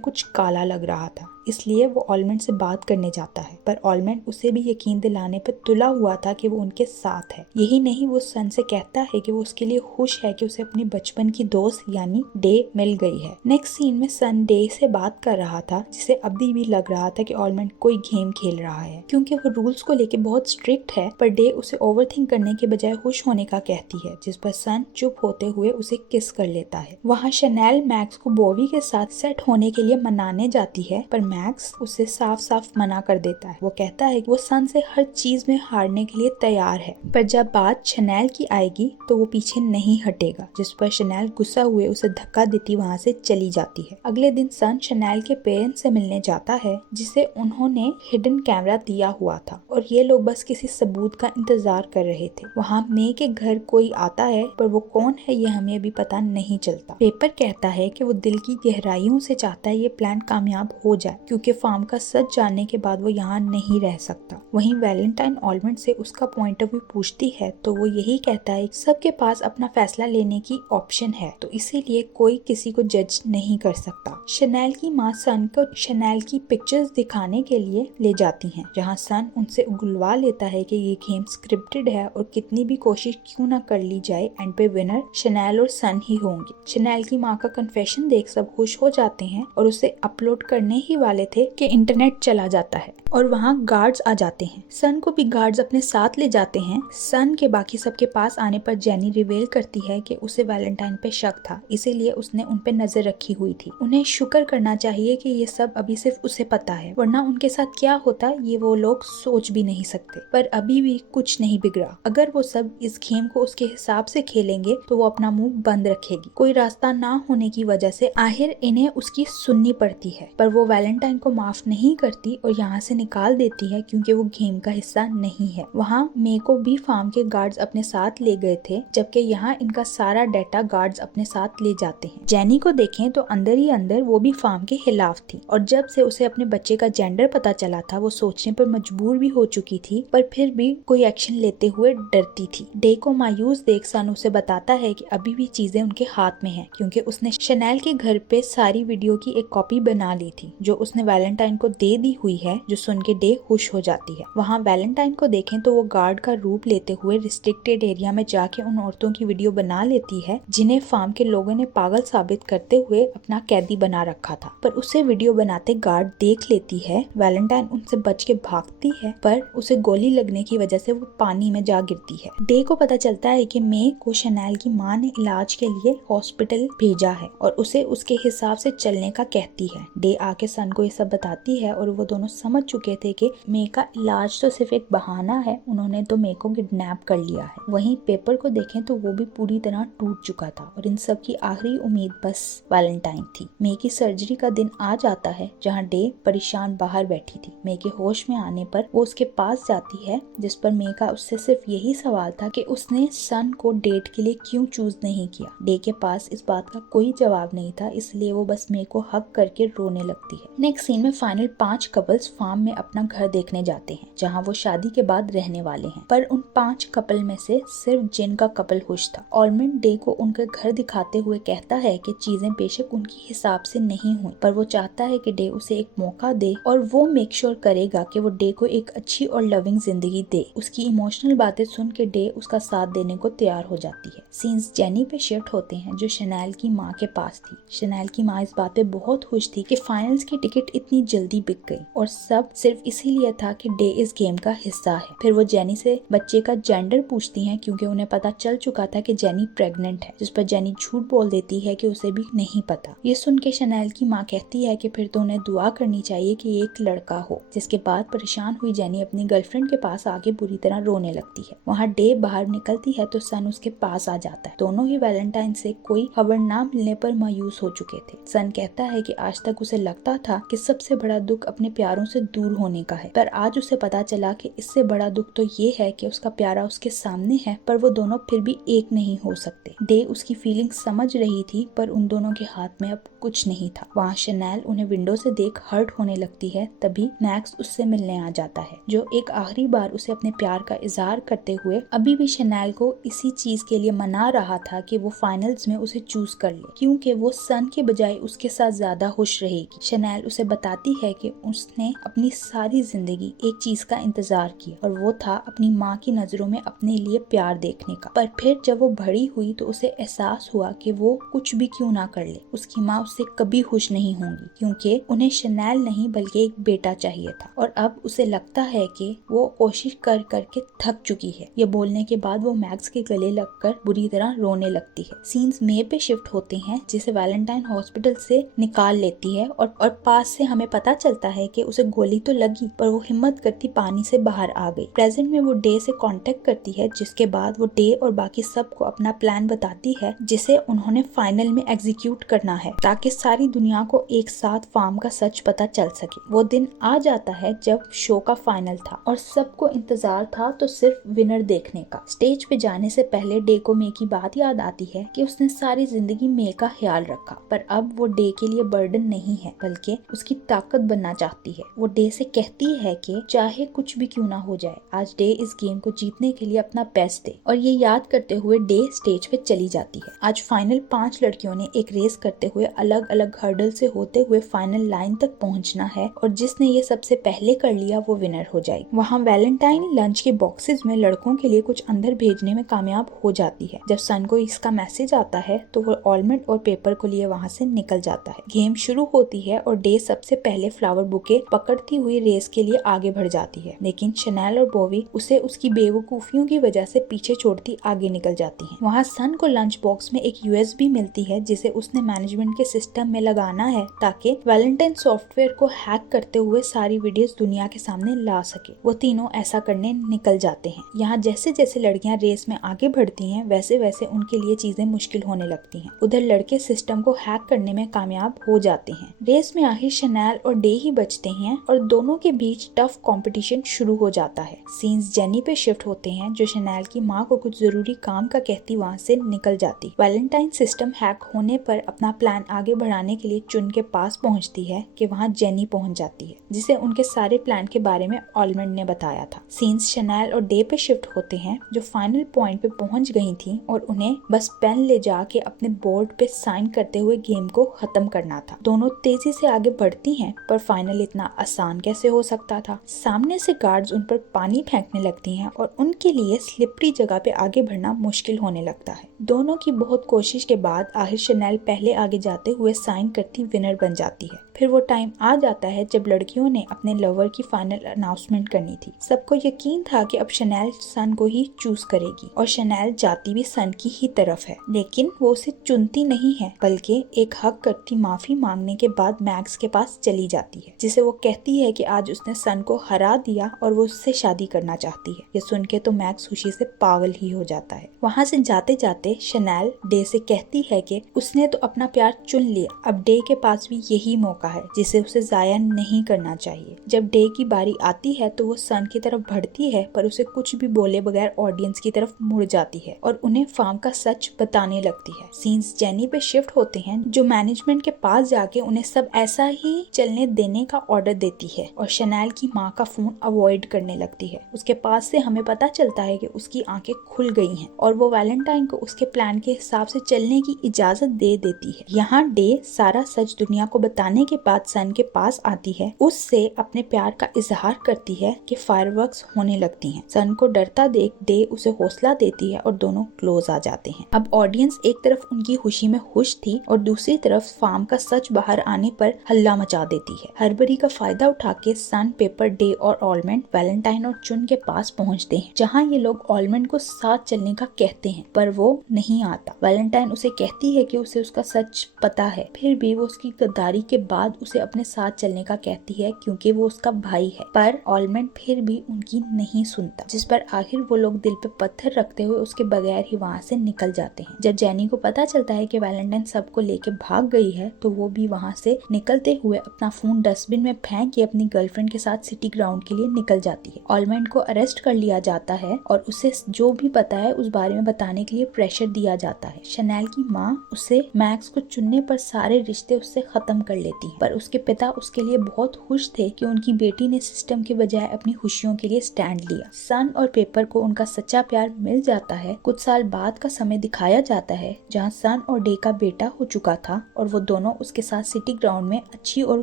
कुछ काला लग रहा था, इसलिए वो ऑलमंड से बात करने जाता है, पर ऑलमंड उसे भी यकीन दिलाने पर तुला हुआ था कि वो उनके साथ है। यही नहीं, वो सन से कहता है कि वो उसके लिए खुश है कि उसे अपनी बचपन की दोस्त यानी डे मिल गई है। नेक्स्ट सीन में सन डे से बात कर रहा था, जिसे अभी भी लग रहा था कि ऑलमंड कोई गेम खेल रहा है, क्योंकि वो रूल्स को लेके बहुत स्ट्रिक्ट है। पर डे उसे ओवरथिंक करने के बजाय खुश होने का कहती है, जिस पर सन चुप होते हुए उसे किस कर लेता है। वहाँ शनेल मैक्स को बोवी के साथ सेट होने के लिए मनाने जाती है, पर मैक्स उसे साफ साफ मना कर देता है। वो कहता है कि वो सन से हर चीज में हारने के लिए तैयार है, पर जब बात शनेल की आएगी तो वो पीछे नहीं हटेगा, जिस पर शनेल गुस्सा हुए उसे धक्का देती वहाँ से चली जाती है। अगले दिन सन शनेल के पेरेंट्स से मिलने जाता है, जिसे उन्होंने हिडन कैमरा दिया हुआ था, और ये लोग बस किसी सबूत का इंतजार कर रहे थे। वहाँ मे के घर कोई आता है, पर वो कौन है ये हमें अभी पता नहीं चलता। पेपर कहता है कि वो दिल की गहराइयों से चाहता है ये प्लान कामयाब हो जाए, क्योंकि फार्म का सच जानने के बाद वो यहाँ नहीं रह सकता। वहीं वैलेंटाइन ऑलमंड से उसका पॉइंट ऑफ व्यू पूछती है, तो वो यही कहता है सबके पास अपना फैसला लेने की ऑप्शन है, तो इसीलिए कोई किसी को जज नहीं कर सकता। शनेल की माँ सन को शनेल की पिक्चर्स दिखाने के लिए ले जाती हैं, जहाँ सन उनसे उगलवा लेता है कि ये गेम स्क्रिप्टेड है और कितनी भी कोशिश क्यों ना कर ली जाए, एंड पे विनर शनेल और सन ही होंगे। शनेल की माँ का कन्फेशन देख सब खुश हो जाते हैं और उसे अपलोड करने ही वाले थे कि इंटरनेट चला जाता है और वहाँ गार्ड्स आ जाते हैं। सन को भी गार्ड्स अपने साथ ले जाते हैं। सन के बाकी सबके पास आने पर जेनी रिवील करती है कि उसे वैलेंटाइन पे शक था, इसीलिए उसने उन पे नजर रखी हुई थी। उन्हें शुक्र करना चाहिए कि ये सब अभी सिर्फ उसे पता है, वरना उनके साथ क्या होता ये वो लोग सोच भी नहीं सकते। पर अभी भी कुछ नहीं बिगड़ा। अगर वो सब इस गेम को उसके हिसाब से खेलेंगे तो वो अपना मुंह बंद रखेगी। कोई रास्ता ना होने की वजह से आखिर इन्हें उसकी सुननी पड़ती है, पर वो वैलेंटाइन को माफ नहीं करती और यहाँ से निकाल देती है, क्योंकि वो गेम का हिस्सा नहीं है। वहाँ मे को भी फार्म के गार्ड्स अपने साथ ले गए थे, जबकि यहाँ इनका सारा डाटा गार्ड्स अपने साथ ले जाते हैं। जेनी को देखें तो अंदर ही अंदर वो भी फार्म के खिलाफ थी, और जब से उसे अपने बच्चे का जेंडर पता चला था वो सोचने पर मजबूर भी हो चुकी थी, पर फिर भी कोई एक्शन लेते हुए डरती थी। डे को मायूस देख सन उसे बताता है कि अभी भी चीजें उनके हाथ में हैं, क्योंकि उसने शनेल के घर पे सारी वीडियो की एक कॉपी बना ली थी, जो उसने वैलेंटाइन को दे दी हुई है, जो सुन के डे खुश हो जाती है। वहाँ वैलेंटाइन को देखें तो वो गार्ड का रूप लेते हुए रिस्ट्रिक्टेड एरिया में जाके उन औरतों की वीडियो बना लेती है, जिन्हें फार्म के लोगों ने पागल साबित करते हुए अपना कैदी बना रखा था। पर उसे वीडियो बनाते गार्ड देख लेती है। वैलेंटाइन उनसे बच के भागती है, पर उसे गोली लगने की वजह से वो पानी में जा गिरती है। डे को पता चलता है कि मे को शनेल की माँ ने इलाज के लिए हॉस्पिटल भेजा है और उसे उसके हिसाब से चलने का कहती है। डे आके सन को ये सब बताती है और वो दोनों समझ चुके थे कि मे का इलाज तो सिर्फ एक बहाना है, उन्होंने तो मे को किडनैप कर लिया है। वहीं पेपर को देखें तो वो भी पूरी तरह टूट चुका था और इन सब की आखिरी उम्मीद बस वैलेंटाइन थी। मे की सर्जरी का दिन आ जाता है, जहाँ डे परेशान बाहर बैठी थी। मे के होश में आने पर वो उसके पास जाती है, जिस पर मे का उससे सिर्फ यही सवाल था कि उसने सन को डेट के लिए क्यों चूज नहीं किया। डे के पास इस बात का कोई जवाब नहीं था, इसलिए वो बस मे को हक करके रोने लगती है। नेक्स्ट सीन में फाइनल 5 कपल्स फार्म में अपना घर देखने जाते हैं, जहाँ वो शादी के बाद रहने वाले हैं। पर उन 5 कपल में से सिर्फ जिन का कपल खुश था। ऑलमंड डे को उनका घर दिखाते हुए कहता है कि चीजें बेशक उनकी हिसाब से नहीं हुई, पर वो चाहता है कि डे उसे एक मौका दे और वो मेक श्योर करेगा कि वो डे को एक अच्छी और लविंग जिंदगी दे। उसकी इमोशनल बातें सुन के डे उसका साथ देने को तैयार हो जाती है। सीन्स जेनी पे शिफ्ट होते हैं, जो शनेल की माँ के पास थी। शनेल की माँ इस बात पे बहुत खुश थी कि फाइनल्स की टिकट इतनी जल्दी बिक गई और सब सिर्फ इसीलिए था कि डे इस गेम का हिस्सा है। फिर वो जेनी से बच्चे का जेंडर पूछती हैं क्योंकि उन्हें पता चल चुका था कि जेनी प्रेग्नेंट है, जिस पर जेनी झूठ बोल देती है कि उसे भी नहीं पता। ये सुन के शनेल की माँ कहती है कि फिर तो उन्हें दुआ करनी चाहिए कि एक लड़का हो। जिसके बाद परेशान हुई जेनी अपनी गर्लफ्रेंड के पास आके बुरी तरह रोने लगती है। वहाँ डे बाहर निकलती है तो सन उसके पास आ जाता है। दोनों ही वैलेंटाइन से कोई खबर ना मिलने पर मायूस हो चुके थे। सन कहता है कि आज तक उसे लगता था कि सबसे बड़ा दुख अपने प्यारों से दूर होने का है, पर आज उसे पता चला कि इससे बड़ा दुख तो ये है कि उसका प्यारा उसके सामने है पर वो दोनों फिर भी एक नहीं हो सकते। डे उसकी फीलिंग समझ रही थी पर उन दोनों के हाथ में अब कुछ नहीं था। वहाँ शनेल उन्हें विंडो से देख हर्ट होने लगती है। तभी मैक्स उससे मिलने आ जाता है, जो एक आखिरी बार उसे अपने प्यार का इजहार करते हुए अभी भी शनेल को इसी चीज के लिए मना रहा था कि वो फाइनल्स में उसे चूज कर ले, क्योंकि वो सन के बजाय उसके साथ ज्यादा खुश रहेगी। शनेल उसे बताती है कि उसने अपनी सारी जिंदगी एक चीज का इंतजार किया और वो था अपनी माँ की नजरों में अपने लिए प्यार देखने का। पर फिर जब वो बड़ी हुई तो उसे एहसास हुआ कि वो कुछ भी क्यों ना कर ले, उसकी माँ उससे कभी खुश नहीं होंगी, क्योंकि उन्हें शनेल नहीं बल्कि एक बेटा चाहिए था। और अब उसे लगता है कि वो कोशिश कर करके थक चुकी है। ये बोलने के बाद वो मैक्स के गले लगकर बुरी तरह रोने लगती है। सीन्स मे पे शिफ्ट होते हैं, जिसे वैलेंटाइन हॉस्पिटल से निकाल लेती है और पास से हमें पता चलता है कि उसे गोली तो लगी पर वो हिम्मत करती पानी से बाहर आ गई। प्रेजेंट में वो डे से कांटेक्ट करती है, जिसके बाद वो डे और बाकी सबको अपना प्लान बताती है जिसे उन्होंने फाइनल में एग्जीक्यूट करना है, ताकि सारी दुनिया को एक साथ फार्म का सच पता चल सके। वो दिन आ जाता है जब शो का फाइनल था और सबको इंतजार था तो सिर्फ विनर देखने का। स्टेज पे जाने से पहले डे को मे की बात याद आती है कि उसने सारी जिंदगी मे का ख्याल रखा, पर अब वो डे के लिए बर्डन नहीं है बल्कि उसकी ताकत बनना चाहती है। वो डे से कहती है कि चाहे कुछ भी क्यों ना हो जाए, आज डे इस गेम को जीतने के लिए अपना बेस्ट दे। और ये याद करते हुए डे स्टेज पे चली जाती है। आज फाइनल 5 लड़कियों ने एक रेस करते हुए अलग अलग हर्डल से होते हुए फाइनल लाइन तक पहुंचना है और जिसने ये सबसे पहले कर लिया वो विनर हो जाएगी। वहाँ वैलेंटाइन लंच के बॉक्सेस में लड़कों के लिए कुछ अंदर भेजने में कामयाब हो जाती है। जब सन को इसका मैसेज आता है तो वो ऑलमंड और पेपर को लिए वहाँ से निकल जाता है। गेम शुरू होती है और डे सबसे पहले फ्लावर बुके पकड़ती हुई रेस के लिए आगे बढ़ जाती है, लेकिन शनेल और बोवी उसे उसकी बेवकूफियों की वजह से पीछे छोड़ती आगे निकल जाती है। वहाँ सन को लंच बॉक्स में एक USB मिलती है जिसे उसने मैनेजमेंट के सिस्टम में लगाना है ताकि वैलेंटाइन सॉफ्टवेयर को हैक करते हुए सारी वीडियोस दुनिया के सामने ला सके। वो तीनों ऐसा करने निकल जाते हैं। यहाँ जैसे जैसे लड़कियां रेस में आगे बढ़ती हैं वैसे वैसे उनके लिए चीजें मुश्किल होने लगती हैं। उधर लड़के सिस्टम को हैक करने में कामयाब हो जाते हैं। रेस में आखिर शनेल और डे ही बचते हैं और दोनों के बीच टफ कंपटीशन शुरू हो जाता है। सीन्स जेनी पे शिफ्ट होते हैं, जो शनेल की माँ को कुछ जरूरी काम का कहती वहाँ से निकल जाती। वैलेंटाइन सिस्टम हैक होने पर अपना प्लान आगे बढ़ाने के लिए चुन के पास पहुँचती है कि वहाँ जेनी पहुँच जाती है, जिसे उनके सारे प्लान के बारे में ऑलमंड ने बताया था। सीन्स शनेल और डे पे शिफ्ट होते हैं, जो फाइनल पॉइंट पे पहुँच गई थी और उन्हें बस पेन ले जाके अपने बोर्ड पे साइन करते हुए गेम को खत्म करना था। दोनों तेजी से आगे बढ़ती हैं, पर फाइनल इतना आसान कैसे हो सकता था। सामने से गार्ड्स उन पर पानी फेंकने लगती हैं और उनके लिए स्लिपरी जगह पे आगे बढ़ना मुश्किल होने लगता है। दोनों की बहुत कोशिश के बाद आखिर शनेल पहले आगे जाते हुए साइन करती विनर बन जाती है। फिर वो टाइम आ जाता है जब लड़कियों ने अपने लवर की फाइनल अनाउंसमेंट करनी थी। सबको यकीन था कि अब शनेल सन को ही चूज करेगी और शनेल जाती भी सन की ही तरफ है, लेकिन वो उसे चुनती नहीं है बल्कि एक हक करती माफी मांगने के बाद मैक्स के पास चली जाती है, जिसे वो कहती है कि आज उसने सन को हरा दिया और वो उससे शादी करना चाहती है। ये सुन के तो मैक्स खुशी से पागल ही हो जाता है। वहाँ से जाते जाते शनेल डे से कहती है कि उसने तो अपना प्यार चुन लिया, अब डे के पास भी यही मौका है जिसे उसे जाया नहीं करना चाहिए। जब डे की बारी आती है तो वो सन की तरफ बढ़ती है, पर उसे कुछ भी बोले बगैर ऑडियंस की तरफ मुड़ जाती है और उन्हें फार्म का सच बताने लगती है। सीन्स जेनी पे शिफ्ट होते हैं, जो मैनेजमेंट के पास जाके उन्हें सब ऐसा ही चलने देने का ऑर्डर देती है और शनेल की माँ का फोन अवॉइड करने लगती है। उसके पास से हमें पता चलता है कि उसकी आंखें खुल गई हैं और वो वैलेंटाइन को उसके प्लान के हिसाब से चलने की इजाजत दे देती है। यहाँ डे सारा सच दुनिया को बताने के बाद सन के पास आती है, उससे अपने प्यार का इजहार करती है कि फायरवर्क्स होने लगती हैं। सन को डरता देख डे उसे हौसला देती है और दोनों क्लोज आ जाते हैं। अब ऑडियंस एक तरफ उनकी खुशी में खुश थी और दूसरी तरफ फार्म का सच बाहर आने पर हल्ला मचा देती है। हरबरी का फायदा उठा के सन, पेपर, डे और ऑलमंड वैलेंटाइन और चुन के पास पहुंचते हैं, जहां ये लोग ऑलमंड को साथ चलने का कहते हैं, पर वो नहीं आता। वैलेंटाइन उसे कहती है कि उसे उसका सच पता है, फिर भी वो उसकी गद्दारी के बाद उसे अपने साथ चलने का कहती है क्योंकि वो उसका भाई है, पर ऑलमंड फिर भी उनकी नहीं सुनता, जिस पर आखिर वो लोग दिल पे पत्थर रखते हुए उसके बगैर ही वहाँ से निकल जाते हैं। जब जेनी को पता चलता है कि वैलेंटाइन सबको लेके भाग गई है तो वो भी वहाँ से निकलते हुए अपना फोन डस्टबिन में फेंक के अपनी गर्लफ्रेंड के साथ सिटी ग्राउंड के लिए निकल जाती है। ऑलमंड को अरेस्ट कर लिया जाता है और उसे जो भी पता है उस बारे में बताने के लिए प्रेशर दिया जाता है। शनेल की माँ उसे मैक्स को चुनने पर सारे रिश्ते उससे खत्म कर लेती है, पर उसके पिता उसके लिए बहुत खुश थे कि उनकी बेटी ने सिस्टम के बजाय अपनी खुशियों के लिए स्टैंड लिया। सन और पेपर को उनका सच्चा प्यार मिल जाता है। कुछ साल बाद का समय दिखाया जाता है जहाँ सन और डे का बेटा हो चुका था और वो दोनों उसके साथ सिटी ग्राउंड में अच्छी और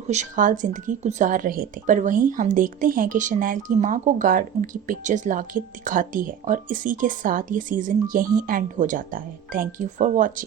खुशहाल जिंदगी गुजार रहे थे। पर वहीं हम देखते हैं कि शनेल की माँ को गार्ड उनकी पिक्चर्स लाके दिखाती है और इसी के साथ ये सीजन यहीं एंड हो जाता है। Thank you for watching.